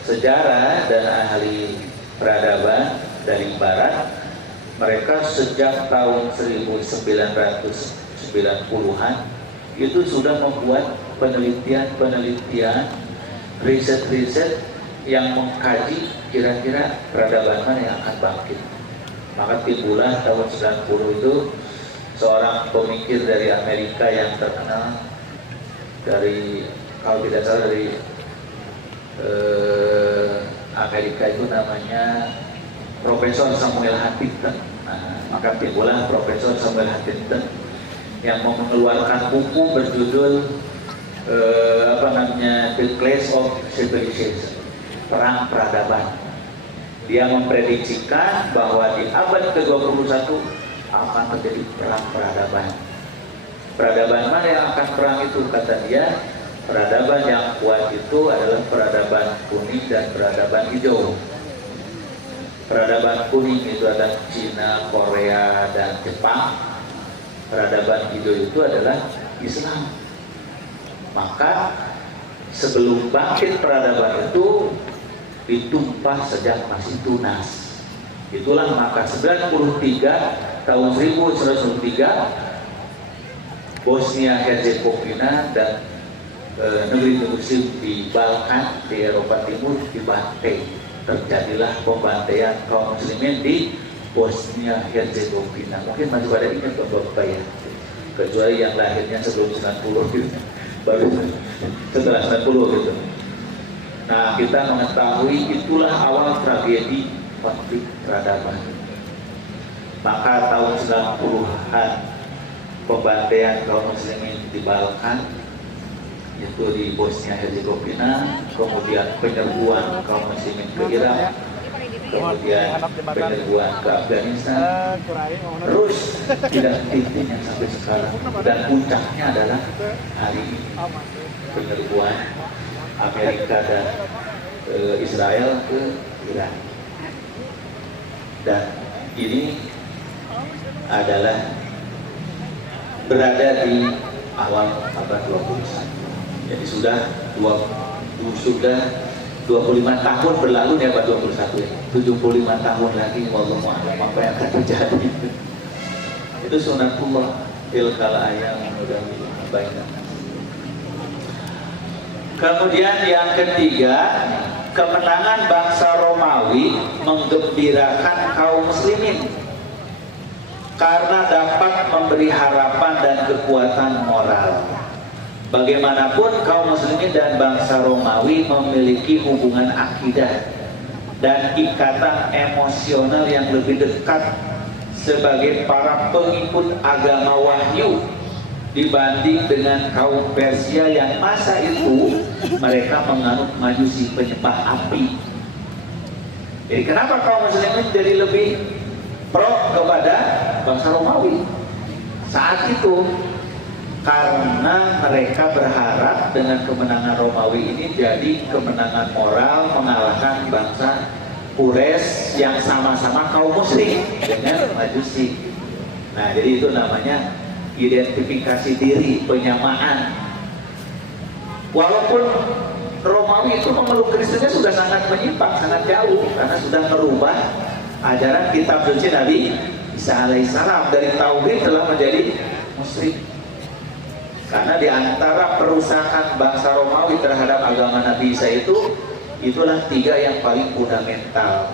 sejarah dan ahli peradaban dari Barat, mereka sejak tahun 1990-an itu sudah membuat penelitian, riset-riset yang mengkaji kira-kira peradaban mana yang akan bangkit. Maka timbullah tahun 90 itu seorang pemikir dari Amerika yang terkenal, dari kalau tidak salah dari Amerika, itu namanya Profesor Samuel Huntington. Nah, maka timbullah Profesor Samuel Huntington yang mengeluarkan buku berjudul The Clash of Civilization, Perang Peradaban. Dia memprediksikan bahwa di abad ke-21 akan terjadi perang peradaban. Peradaban mana yang akan perang itu? Kata dia, peradaban yang kuat itu adalah peradaban kuning dan peradaban hijau. Peradaban kuning itu adalah Cina, Korea, dan Jepang. Peradaban hijau itu adalah Islam. Maka sebelum bangkit peradaban itu ditumpah sejak masih tunas. Itulah maka 93 tahun 1103 Bosnia Herzegovina dan negeri muslim di Balkan, di Eropa Timur dibantai. Terjadilah pembantaian kaum muslimin di Bosnia Herzegovina. Mungkin masih pada ingat Bapak ya, kecuali yang lahirnya sebelum 90 gitu, baru setelah 90 gitu. Nah, kita mengetahui itulah awal tragedi konflik peradaban. Maka tahun 90-an pembantaian kaum muslimin di Balkan, yaitu di Bosnia Herzegovina, kemudian penyerbuan kaum muslimin ke Irak, kemudian penyerbuan ke Afghanistan, terus tidak henti-hentinya sampai sekarang, dan puncaknya adalah hari ini penyerbuan Amerika dan Israel ke Iran. Dan ini adalah berada di awal abad 21. Jadi sudah 25 tahun berlalu di abad 21 ya. 75 tahun lagi wallahu a'lam apa yang akan terjadi. Itu sunatullah tilkal ayam mudah baiklah. Kemudian yang ketiga, kemenangan bangsa Romawi menggembirakan kaum muslimin karena dapat memberi harapan dan kekuatan moral. Bagaimanapun kaum muslimin dan bangsa Romawi memiliki hubungan akidah dan ikatan emosional yang lebih dekat sebagai para pengikut agama wahyu dibanding dengan kaum Persia yang masa itu mereka menganut majusi penyembah api. Jadi kenapa kaum muslimin jadi lebih pro kepada bangsa Romawi saat itu? Karena mereka berharap dengan kemenangan Romawi ini jadi kemenangan moral mengalahkan bangsa Quraisy yang sama-sama kaum musyrik dengan majusi. Nah, jadi itu namanya identifikasi diri, penyamaan. Walaupun Romawi itu memeluk Kristennya sudah sangat menyimpang, sangat jauh karena sudah merubah ajaran kitab suci Nabi Isa alaihissalam dari tauhid telah menjadi musyrik. Karena di antara perusakan bangsa Romawi terhadap agama Nabi Isa itulah 3 yang paling fundamental.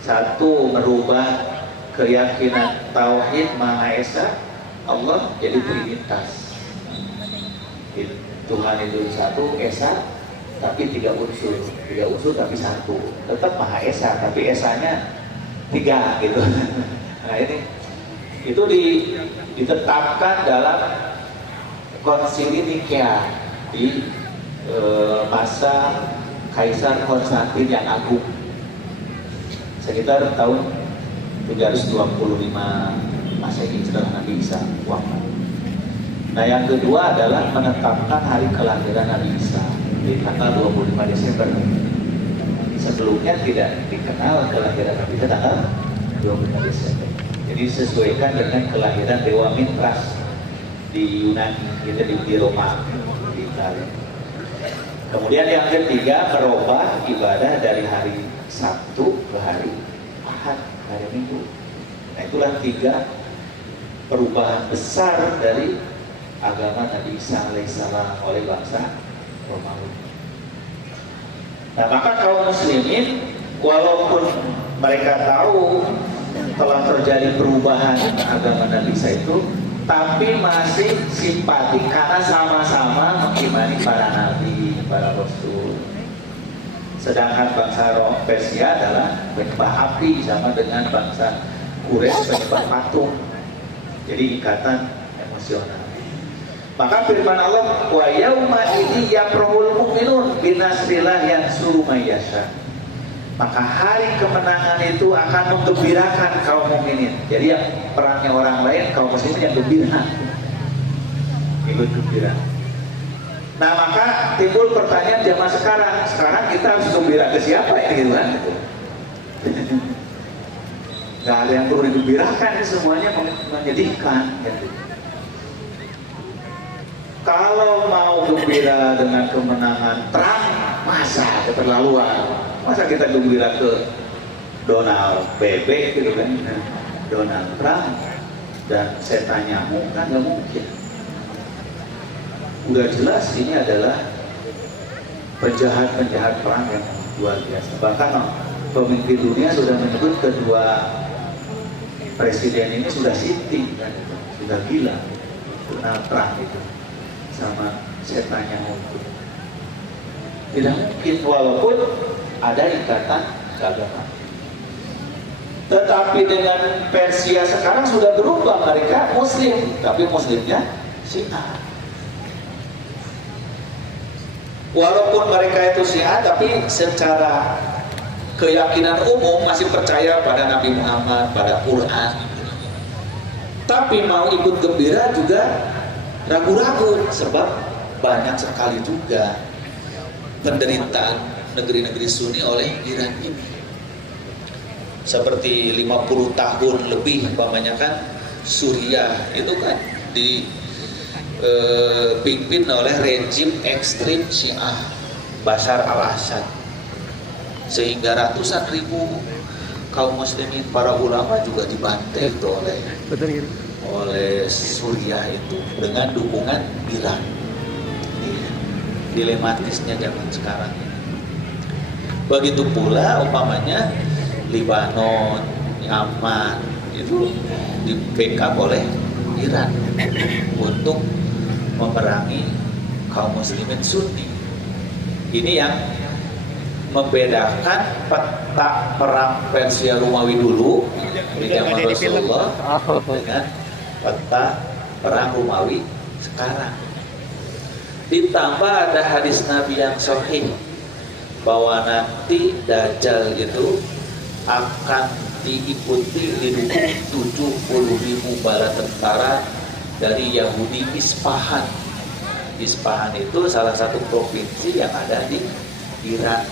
1, merubah keyakinan tauhid Maha Esa Allah jadi trinitas. Tuhan itu 1 Esa tapi 3 unsur. 3 unsur tapi 1. Tetap Maha Esa tapi Esanya 3 gitu. Nah ini itu ditetapkan dalam Konsili Nikea di masa Kaisar Konstantin yang agung sekitar tahun 325 Masehi setelah Nabi Isa wafat. Nah yang kedua adalah menetapkan hari kelahiran Nabi Isa di tanggal 25 Desember. Sebelumnya tidak dikenal kelahiran Nabi Isa tanggal 25 Desember. Jadi disesuaikan dengan kelahiran Dewa Mithras di Yunani, kita di Roma, di Italia. Kemudian yang ketiga, merubah ibadah dari hari Sabtu ke hari Ahad, hari Minggu. Nah itulah 3 perubahan besar dari agama Nabi Isa alaihissalam oleh bangsa Romawi. Nah maka kaum muslimin walaupun mereka tahu telah terjadi perubahan agama Nabi Isa itu, tapi masih simpati karena sama-sama mengimani para nabi, para rasul. Sedangkan bangsa Persia adalah penyembah api sama dengan bangsa Quraisy penyembah patung. Jadi ikatan emosional. Maka firman Allah, wa yauma idzi yafrahul mu'minun binasrillah yansuru may yasha. Maka hari kemenangan itu akan menggembirakan kaum mukminin. Jadi yang perangnya orang lain, kaum muslimin yang gembira, ikut gembira. Nah maka timbul pertanyaan zaman sekarang kita harus gembira ke siapa ya gitu kan? Gak ada yang perlu digembirakan, semuanya menyedihkan. Gitu. Kalau mau gembira dengan kemenangan perang, masa keterlaluan. Masa kita gembira ke Donald Bebek gitu kan, Donald Trump dan setan nyamuk kan nggak mungkin. Udah jelas ini adalah penjahat perang yang luar biasa. Bahkan pemimpin dunia sudah menyebut kedua presiden ini sudah sinting kan, sudah gila. Donald Trump itu sama setan nyamuk. Tidak mungkin walaupun ada ikatan keagamaan. Tetapi dengan Persia sekarang sudah berubah, mereka Muslim, tapi Muslimnya Syiah. Walaupun mereka itu Syiah, tapi secara keyakinan umum masih percaya pada Nabi Muhammad, pada Quran. Tapi mau ikut gembira juga ragu-ragu, sebab banyak sekali juga penderitaan negeri-negeri Sunni oleh Iran ini. Seperti 50 tahun lebih umpamanya kan Suriah itu kan dipimpin oleh rejim ekstrim Syiah Bashar al-Assad, sehingga ratusan ribu kaum muslimin, para ulama juga dibantai itu oleh Suriah itu dengan dukungan Iran. Ini dilematisnya zaman sekarang ini. Begitu pula umpamanya Libanon, Yaman itu di backup oleh Iran untuk memerangi kaum muslimin Sunni. Ini yang membedakan peta perang Persia Romawi dulu di zaman Rasulullah dengan peta perang Romawi sekarang. Ditambah ada hadis Nabi yang sahih bahwa nanti Dajjal itu akan diikuti didukung 70.000 bala tentara dari Yahudi Isfahan. Isfahan itu salah satu provinsi yang ada di Iran,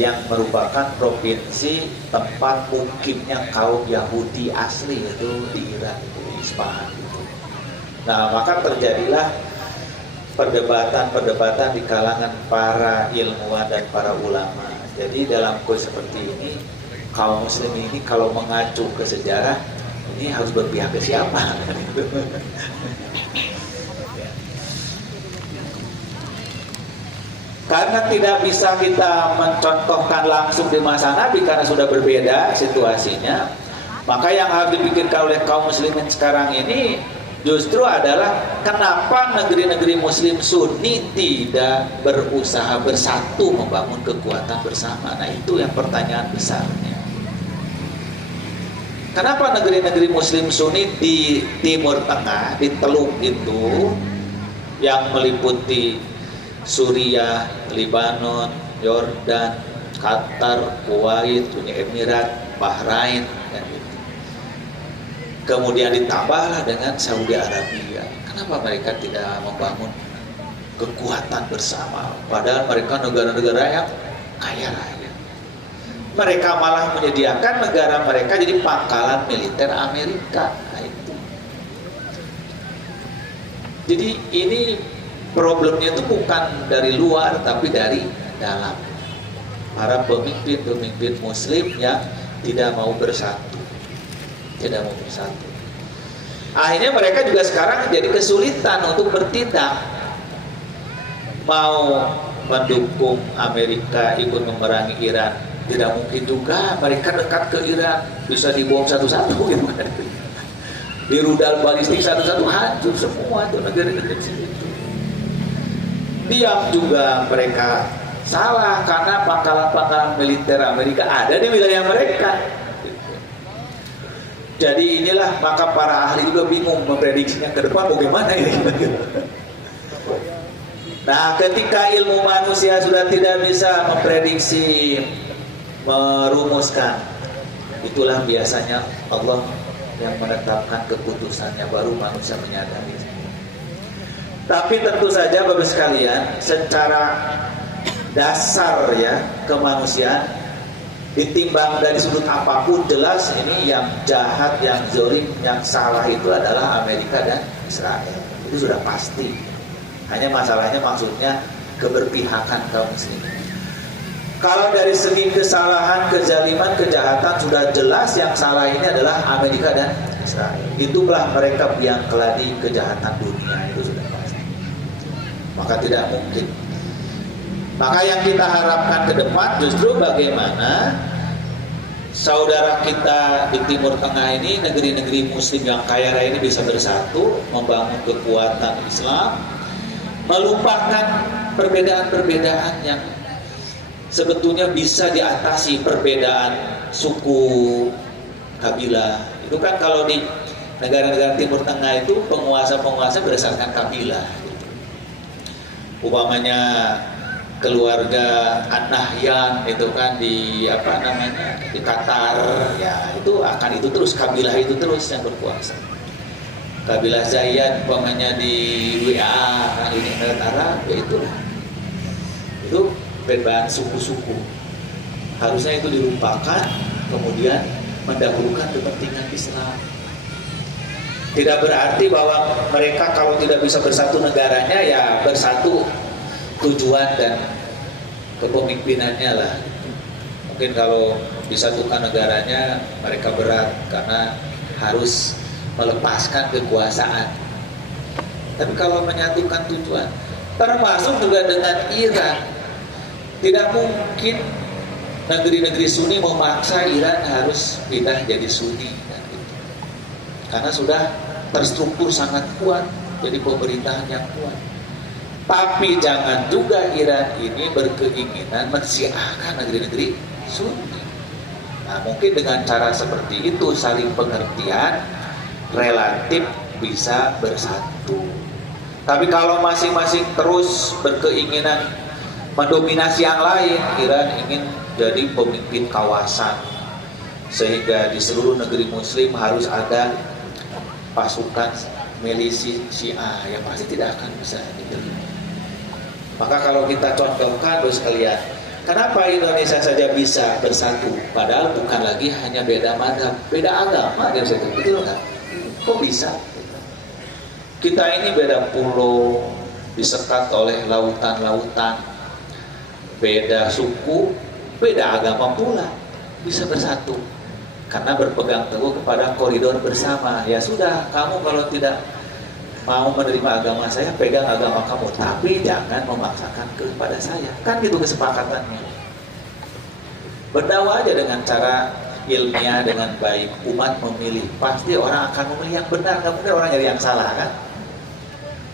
yang merupakan provinsi tempat mukimnya kaum Yahudi asli itu di Iran, itu di Isfahan itu. Nah, maka terjadilah perdebatan di kalangan para ilmuwan dan para ulama. Jadi dalam kondisi seperti ini, kaum muslim ini kalau mengacu ke sejarah, ini harus berpihak ke siapa? Karena tidak bisa kita mencontohkan langsung di masa Nabi karena sudah berbeda situasinya, maka yang harus dipikirkan oleh kaum muslimin sekarang ini justru adalah kenapa negeri-negeri muslim Sunni tidak berusaha bersatu membangun kekuatan bersama. Nah, itu yang pertanyaan besarnya. Kenapa negeri-negeri muslim Sunni di Timur Tengah, di Teluk itu yang meliputi Suriah, Libanon, Yordan, Qatar, Kuwait, Uni Emirat, Bahrain, dan itu. Kemudian ditambahlah dengan Saudi Arabia. Kenapa mereka tidak membangun kekuatan bersama? Padahal mereka negara-negara yang kaya raya. Mereka malah menyediakan negara mereka jadi pangkalan militer Amerika. Nah, itu. Jadi ini problemnya itu bukan dari luar tapi dari dalam. Para pemimpin muslim yang tidak mau bersatu. Akhirnya mereka juga sekarang jadi kesulitan untuk bertindak. Mau mendukung Amerika ikut memerangi Iran, tidak mungkin juga. Mereka dekat ke Iran, bisa dibom satu-satu gitu. Di rudal balistik satu-satu hancur semua itu negara-negara itu. Diam juga mereka salah karena pangkalan-pangkalan militer Amerika ada di wilayah mereka. Jadi inilah maka para ahli juga bingung memprediksinya ke depan bagaimana ini. Nah, ketika ilmu manusia sudah tidak bisa memprediksi, merumuskan, itulah biasanya Allah yang menetapkan keputusannya, baru manusia menyadari. Tapi tentu saja Bapak sekalian, secara dasar ya kemanusiaan, ditimbang dari sudut apapun jelas ini yang jahat, yang zalim, yang salah itu adalah Amerika dan Israel. Itu sudah pasti. Hanya masalahnya maksudnya keberpihakan kaum muslimin. Kalau dari segi kesalahan, kezaliman, kejahatan sudah jelas yang salah ini adalah Amerika dan Israel. Itulah mereka biang keladi kejahatan dunia, itu sudah pasti. Maka tidak mungkin. Maka yang kita harapkan ke depan justru bagaimana saudara kita di Timur Tengah ini, negeri-negeri muslim yang kaya raya ini bisa bersatu, membangun kekuatan Islam, melupakan perbedaan-perbedaan yang sebetulnya bisa diatasi, perbedaan suku, kabilah. Itu kan kalau di negara-negara Timur Tengah itu penguasa-penguasa berdasarkan kabilah. Umpamanya keluarga An-Nahyan itu kan di di Qatar, ya itu akan itu terus, kabilah itu terus yang berkuasa. Kabilah Zayyad umpamanya di WA, Uni Emirat Arab, ya itulah. Itu perbedaan suku-suku. Harusnya itu dilupakan, kemudian mendahulukan kepentingan Islam. Tidak berarti bahwa mereka kalau tidak bisa bersatu negaranya, ya bersatu tujuan dan kepemimpinannya lah. Mungkin kalau disatukan negaranya mereka berat karena harus melepaskan kekuasaan. Tapi kalau menyatukan tujuan, termasuk juga dengan Iran, tidak mungkin negeri-negeri Sunni memaksa Iran harus pindah jadi Sunni, karena sudah terstruktur sangat kuat, jadi pemerintahan yang kuat. Tapi jangan juga Iran ini berkeinginan mensyiahkan negeri-negeri Sunni. Nah, mungkin dengan cara seperti itu, saling pengertian, relatif bisa bersatu. Tapi kalau masing-masing terus berkeinginan mendominasi yang lain, Iran ingin jadi pemimpin kawasan, sehingga di seluruh negeri Muslim harus ada pasukan milisi Syiah, yang pasti tidak akan bisa diterima. Maka kalau kita contohkan terus kalian, kenapa Indonesia saja bisa bersatu, padahal bukan lagi hanya beda madhab, beda agama, betul kan? Kok bisa? Kita ini beda pulau, disekat oleh lautan-lautan, beda suku, beda agama pula, bisa bersatu karena berpegang teguh kepada koridor bersama. Ya sudah, kamu kalau tidak mau menerima agama saya, pegang agama kamu, tapi jangan memaksakan kepada saya. Kan gitu kesepakatannya. Berdakwah aja dengan cara ilmiah, dengan baik. Umat memilih, pasti orang akan memilih yang benar, nggak mungkin orang nyari yang salah kan.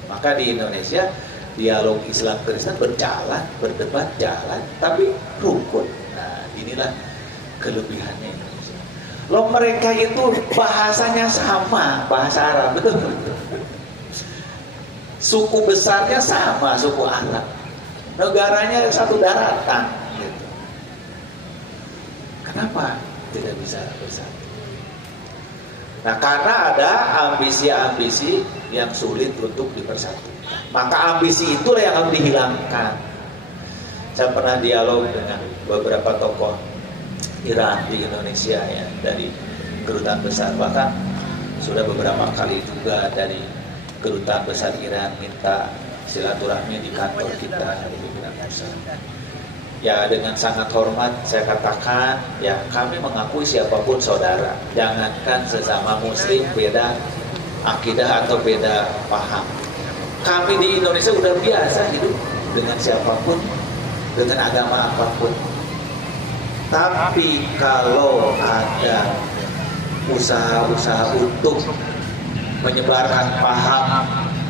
Maka di Indonesia dialog Islam Kristen berjalan, berdebat jalan, tapi rukun. Nah, inilah kelebihannya Indonesia. Loh, mereka itu bahasanya sama, bahasa Arab, betul. Suku besarnya sama, suku Arab. Negaranya satu daratan. Gitu. Kenapa tidak bisa bersatu? Nah, karena ada ambisi-ambisi yang sulit untuk dipersatukan. Maka ambisi itulah yang harus dihilangkan. Saya pernah dialog dengan beberapa tokoh Iran di Indonesia, ya, dari kedutaan besar. Bahkan sudah beberapa kali juga dari kedutaan besar Iran minta silaturahmi di kantor kita di pimpinan pusat. Ya, dengan sangat hormat saya katakan, ya, kami mengakui siapapun saudara. Jangankan sesama muslim beda akidah atau beda paham. Kami di Indonesia udah biasa hidup dengan siapapun, dengan agama apapun. Tapi kalau ada usaha-usaha untuk menyebarkan paham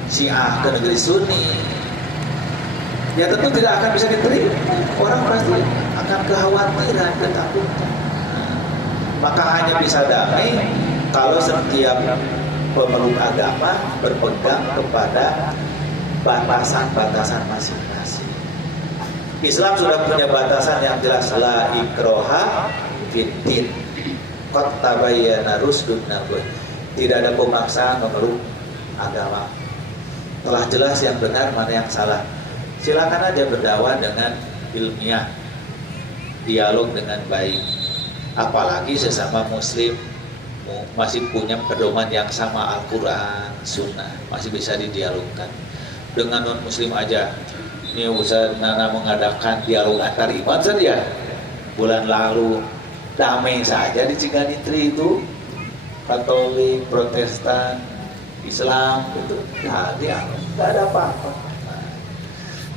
Syiah ke negeri Sunni, ya tentu tidak akan bisa diterima. Orang pasti akan kekhawatiran, ketakutan. Maka hanya bisa damai kalau setiap pemeluk agama berpegang kepada batasan-batasan masing-masing. Islam sudah punya batasan yang jelas, la ikraha fiddin, qad tabayyana rusdun nabiyyin. Tidak ada pemaksaan memeluk agama. Telah jelas yang benar mana yang salah. Silakan aja berdakwah dengan ilmiah, dialog dengan baik. Apalagi sesama muslim masih punya pedoman yang sama, Al-Quran, Sunnah, masih bisa didialogkan. Dengan non muslim aja, ini Ustaz Nana mengadakan dialog antar iman saja. Bulan lalu damai saja di Ciganitri itu, Katolik, Protestan, Islam, itu nah, dialog, nggak ada apa-apa.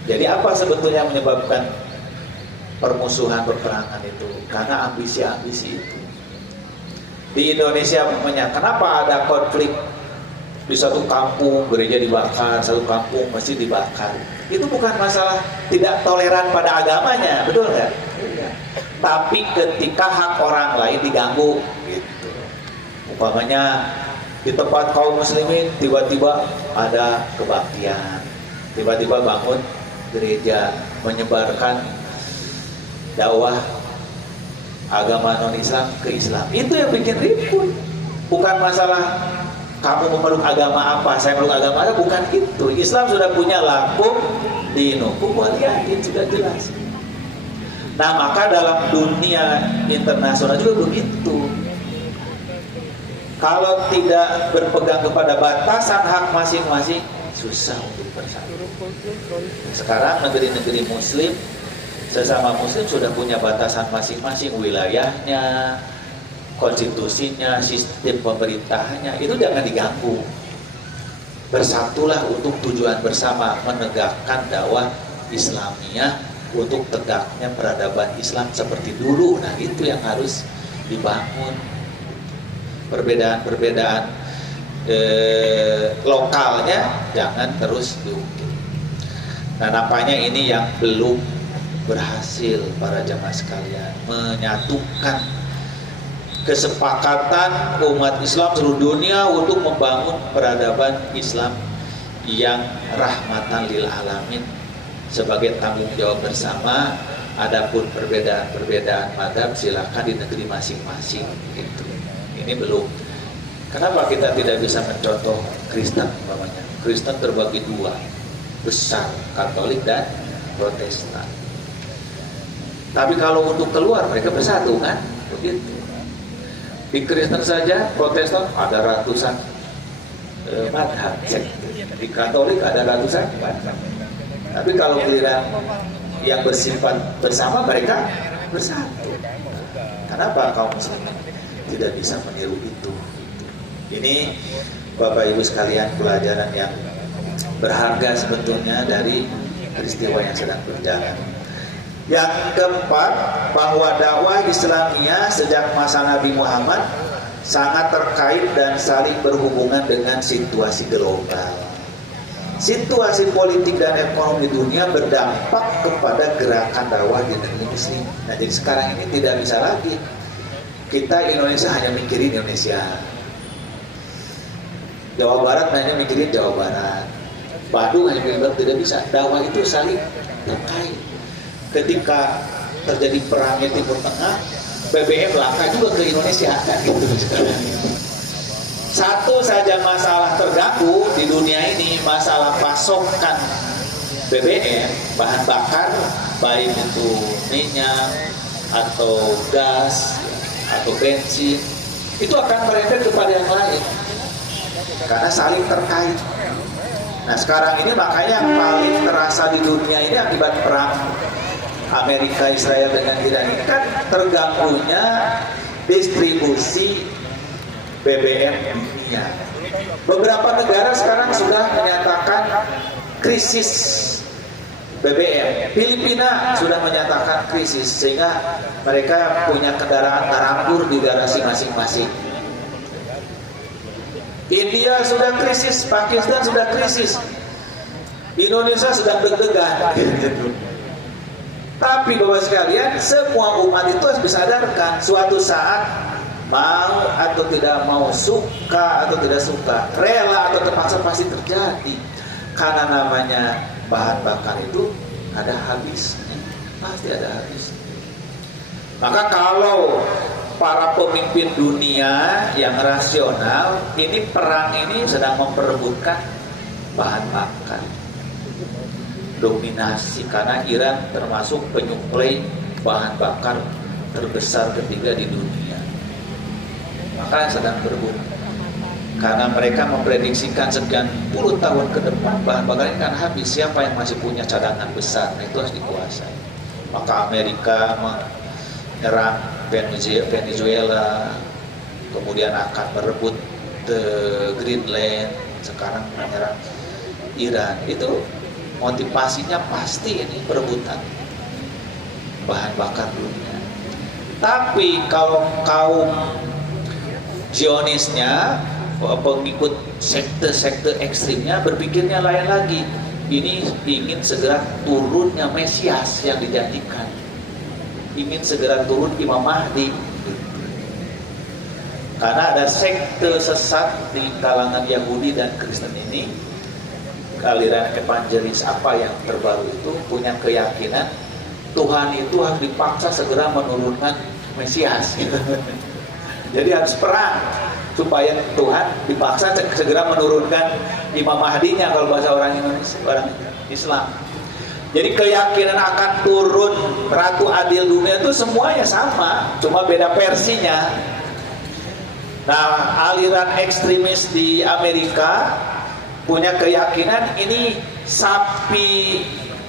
Jadi apa sebetulnya menyebabkan permusuhan, perperangan itu? Karena ambisi-ambisi itu. Di Indonesia namanya, kenapa ada konflik di satu kampung gereja dibakar, satu kampung masjid dibakar? Itu bukan masalah tidak toleran pada agamanya, betul nggak? Tapi ketika hak orang lain diganggu, gitu. Umpamanya di tempat kaum muslimin tiba-tiba ada kebaktian, tiba-tiba bangun gereja menyebarkan dakwah agama non-Islam ke Islam. Itu yang bikin ribut. Bukan masalah kamu memeluk agama apa, saya memeluk agama apa, bukan itu. Islam sudah punya lakum dinukum waliyadin, sudah jelas. Nah, maka dalam dunia internasional juga begitu. Kalau tidak berpegang kepada batasan hak masing-masing, susah untuk bersatu. Sekarang negeri-negeri muslim, sesama muslim sudah punya batasan masing-masing, wilayahnya, konstitusinya, sistem pemerintahannya, itu jangan diganggu. Bersatulah untuk tujuan bersama, menegakkan dakwah Islamiyah untuk tegaknya peradaban Islam seperti dulu. Nah, itu yang harus dibangun. Perbedaan-perbedaan lokalnya jangan terus diungkit. Nah, nampaknya ini yang belum berhasil para jamaah sekalian, menyatukan kesepakatan umat Islam seluruh dunia untuk membangun peradaban Islam yang rahmatan lil alamin sebagai tanggung jawab bersama. Adapun perbedaan-perbedaan madzhab silakan di negeri masing-masing gitu. Ini belum. Kenapa kita tidak bisa mencontoh Kristen umpamanya? Kristen terbagi dua besar, Katolik dan Protestan. Tapi kalau untuk keluar mereka bersatu kan? Begitu. Di Kristen saja, Protestan ada ratusan madhab. Di Katolik ada ratusan madhab. Tapi kalau giliran yang bersifat bersama mereka bersatu. Kenapa kaum muslimin tidak bisa meniru itu? Ini Bapak Ibu sekalian pelajaran yang berharga sebetulnya dari peristiwa yang sedang berjalan. Yang keempat, bahwa dakwah Islamiyah sejak masa Nabi Muhammad sangat terkait dan saling berhubungan dengan situasi global. Situasi politik dan ekonomi dunia berdampak kepada gerakan dakwah di negeri muslim. Nah, jadi sekarang ini tidak bisa lagi kita Indonesia hanya mikirin Indonesia, Jawa Barat hanya mikirin Jawa Barat, Bandung hanya mikirin Bandung. Tidak bisa. Dakwah itu saling terkait. Ketika terjadi perang di Timur Tengah, BBM langka juga ke Indonesia kan gitu. Satu saja masalah terganggu di dunia ini, masalah pasokan BBM, bahan bakar, baik itu minyak atau gas atau bensin, itu akan merembet kepada yang lain karena saling terkait. Nah, sekarang ini makanya yang paling terasa di dunia ini akibat perang Amerika Israel dengan Iran ini kan terganggunya distribusi BBM dunia. Beberapa negara sekarang sudah menyatakan krisis BBM. Filipina sudah menyatakan krisis sehingga mereka punya kendaraan nganggur di garasi masing-masing. India sudah krisis, Pakistan sudah krisis, Indonesia sedang deg-degan. Tapi Bapak sekalian, semua umat itu harus disadarkan suatu saat mau atau tidak mau, suka atau tidak suka, rela atau terpaksa pasti terjadi. Karena namanya bahan bakar itu ada habisnya, pasti ada habisnya. Maka kalau para pemimpin dunia yang rasional, ini perang ini sedang memperebutkan bahan bakar, dominasi, karena Iran termasuk penyuplai bahan bakar terbesar ketiga di dunia. Maka sedang berebut, karena mereka memprediksikan sekian puluh tahun ke depan bahan bakar ini akan habis. Siapa yang masih punya cadangan besar, nah itu harus dikuasai. Maka Amerika menyerang Venezuela, kemudian akan merebut Greenland, sekarang menyerang Iran. Itu motivasinya pasti ini perebutan bahan bakar dunia. Tapi kalau kaum Zionisnya, pengikut sekte-sekte ekstrimnya, berpikirnya lain lagi. Ini ingin segera turunnya Mesias yang dijanjikan, ingin segera turun Imam Mahdi. Karena ada sekte sesat di kalangan Yahudi dan Kristen ini, aliran evangelis apa yang terbaru itu punya keyakinan Tuhan itu harus dipaksa segera menurunkan Mesias. Jadi harus perang supaya Tuhan dipaksa segera menurunkan Imam Mahdinya, kalau bahasa orang Indonesia, orang Islam. Jadi keyakinan akan turun Ratu Adil dunia itu semuanya sama, cuma beda versinya. Nah, aliran ekstremis di Amerika punya keyakinan ini sapi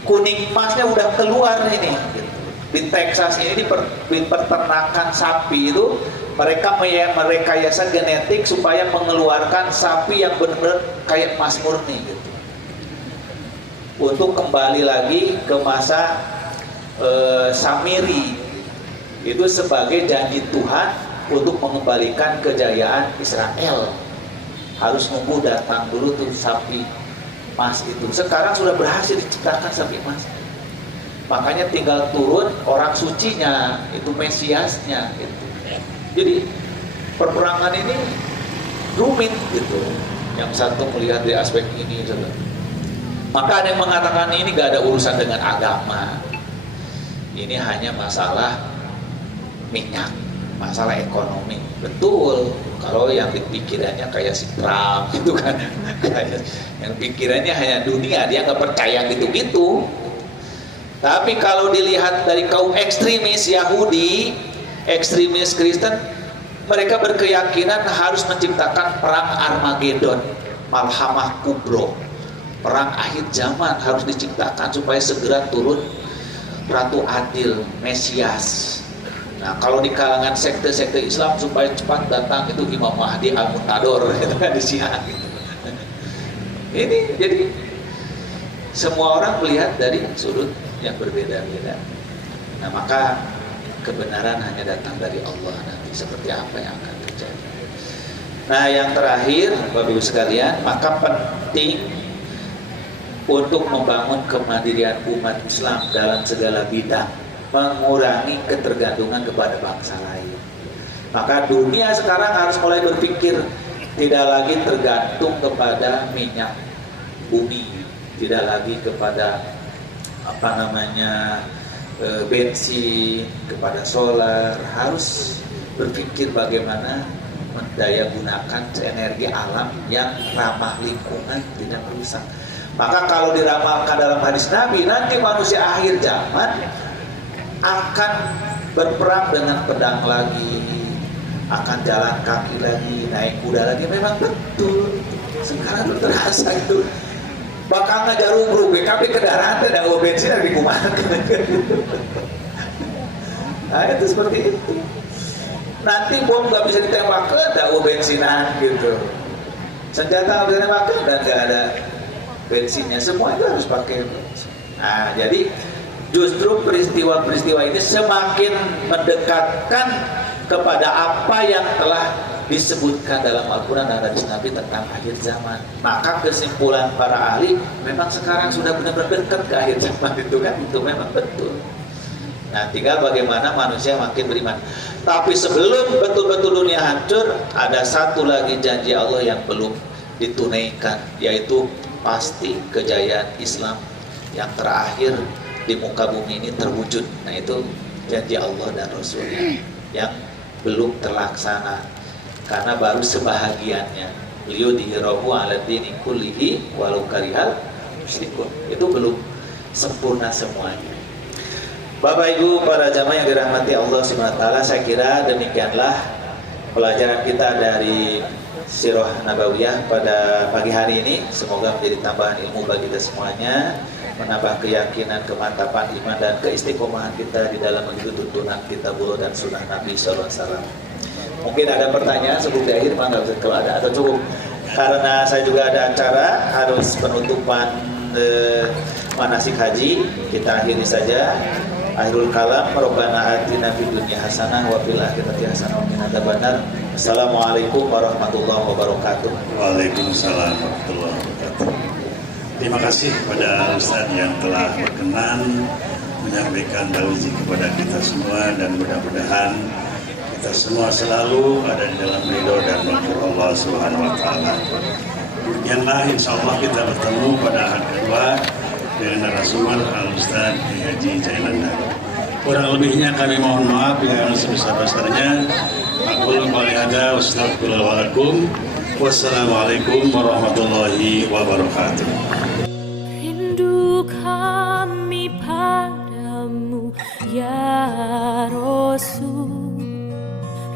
kuning emasnya udah keluar ini. Di Texas ini di peternakan sapi itu mereka merekayasa genetik supaya mengeluarkan sapi yang benar-benar kayak emas murni gitu. Untuk kembali lagi ke masa Samiri, itu sebagai janji Tuhan untuk mengembalikan kejayaan Israel. Harus nunggu datang dulu tuh sapi emas itu. Sekarang sudah berhasil diciptakan sapi emas. Makanya tinggal turun orang sucinya, itu Mesiasnya gitu. Jadi perperangan ini rumit gitu. Yang satu melihat di aspek ini, maka ada yang mengatakan ini gak ada urusan dengan agama. Ini hanya masalah minyak, masalah ekonomi. Betul, kalau yang pikirannya kayak si Trump gitu kan, yang pikirannya hanya dunia, dia nggak percaya gitu-gitu. Tapi kalau dilihat dari kaum ekstremis Yahudi, ekstremis Kristen, mereka berkeyakinan harus menciptakan perang Armageddon, Malhamah Kubro. Perang akhir zaman harus diciptakan supaya segera turun Ratu Adil, Mesias. Nah, kalau di kalangan sekte-sekte Islam supaya cepat datang itu Imam Mahdi Al-Muntador itu kan di Syiah gitu. Ini jadi semua orang melihat dari sudut yang berbeda-beda. Nah, maka kebenaran hanya datang dari Allah nanti seperti apa yang akan terjadi. Nah, yang terakhir Bapak Ibu sekalian, maka penting untuk membangun kemandirian umat Islam dalam segala bidang, mengurangi ketergantungan kepada bangsa lain. Maka dunia sekarang harus mulai berpikir tidak lagi tergantung kepada minyak bumi, tidak lagi kepada bensin, kepada solar. Harus berpikir bagaimana mendaya gunakan energi alam yang ramah lingkungan, tidak rusak. Maka kalau diramalkan dalam hadis Nabi, nanti manusia akhir zaman akan berperang dengan pedang lagi, akan jalan kaki lagi, naik kuda lagi. Memang betul, sekarang itu terasa itu. Bakal ngajar umroh, BKP kendaraan tidak ada bensin yang dikumakan. Nah, itu seperti itu. Nanti bom nggak bisa ditembakkan, tidak ada bensinan gitu. Senjata nggak bisa ditembakkan dan nggak ada bensinnya, semua itu harus pakai bensin. Nah, jadi justru peristiwa-peristiwa ini semakin mendekatkan kepada apa yang telah disebutkan dalam Al-Quran dan hadis Nabi tentang akhir zaman. Maka kesimpulan para ahli memang sekarang sudah benar-benar dekat ke akhir zaman itu kan, itu memang betul. Nah, tinggal bagaimana manusia makin beriman. Tapi sebelum betul-betul dunia hancur, ada satu lagi janji Allah yang belum ditunaikan, yaitu pasti kejayaan Islam yang terakhir di muka bumi ini terwujud. Nah, itu janji Allah dan Rasulnya yang belum terlaksana karena baru sebahagiannya. Liyudhhirahu 'ala dini kullihi walau karihal musyrikun. Itu belum sempurna semuanya. Bapak Ibu para jamaah yang dirahmati Allah Subhanahu wa taala, saya kira demikianlah pelajaran kita dari Sirah Nabawiyah pada pagi hari ini. Semoga menjadi tambahan ilmu bagi kita semuanya, menambah keyakinan, kemantapan iman dan keistiqomahan kita di dalam mengikuti tuntunan kitabullah dan sunnah Nabi sallallahu alaihi wasallam. Mungkin ada pertanyaan sebelum di akhir, Pak, kalau ada atau cukup? Karena saya juga ada acara harus penutupan manasik haji, kita akhiri saja. Akhirul kalam, Rabbana atina fid dunya hasanah wa fil akhirati hasanah wa qina adzabannar. Assalamualaikum warahmatullahi wabarakatuh. Waalaikumsalam warahmatullahi wabarakatuh. Terima kasih kepada Ustaz yang telah berkenan menyampaikan tausiah kepada kita semua, dan mudah-mudahan kita semua selalu ada di dalam ridho dan rahmat Allah Subhanahu wa taala. Demikianlah insyaallah kita bertemu pada hari kedua dengan narasumber Al-Ustaz Haji Jailanda. Kurang lebihnya kami mohon maaf yang sebesar-besarnya. Aku qouli hadza wa astaghfirullahaladzim. Wassalamualaikum warahmatullahi wabarakatuh. Rindu kami padamu ya Rasul,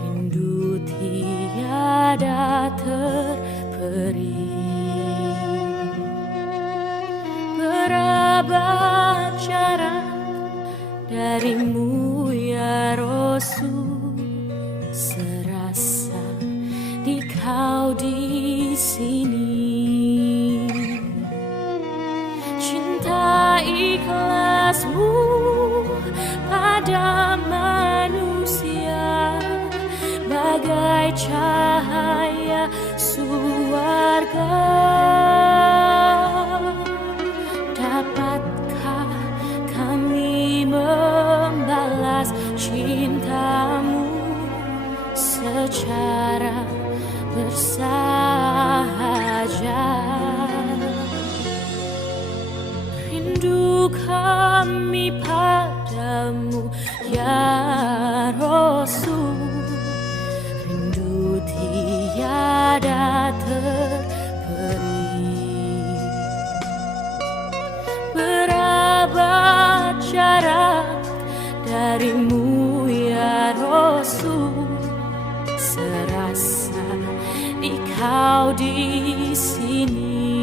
rindu tiada terperi. Berabad jarak darimu ya Rasul, serasa di kau di sini. Cinta ikhlasmu pada manusia bagai cahaya surga. Dapatkah kami membalas cintamu secara bersahaja? Rindu kami padamu ya Rasul, rindu tiada terperi. Berabad jarak darimu ya Rasul, serasa di kau di sini.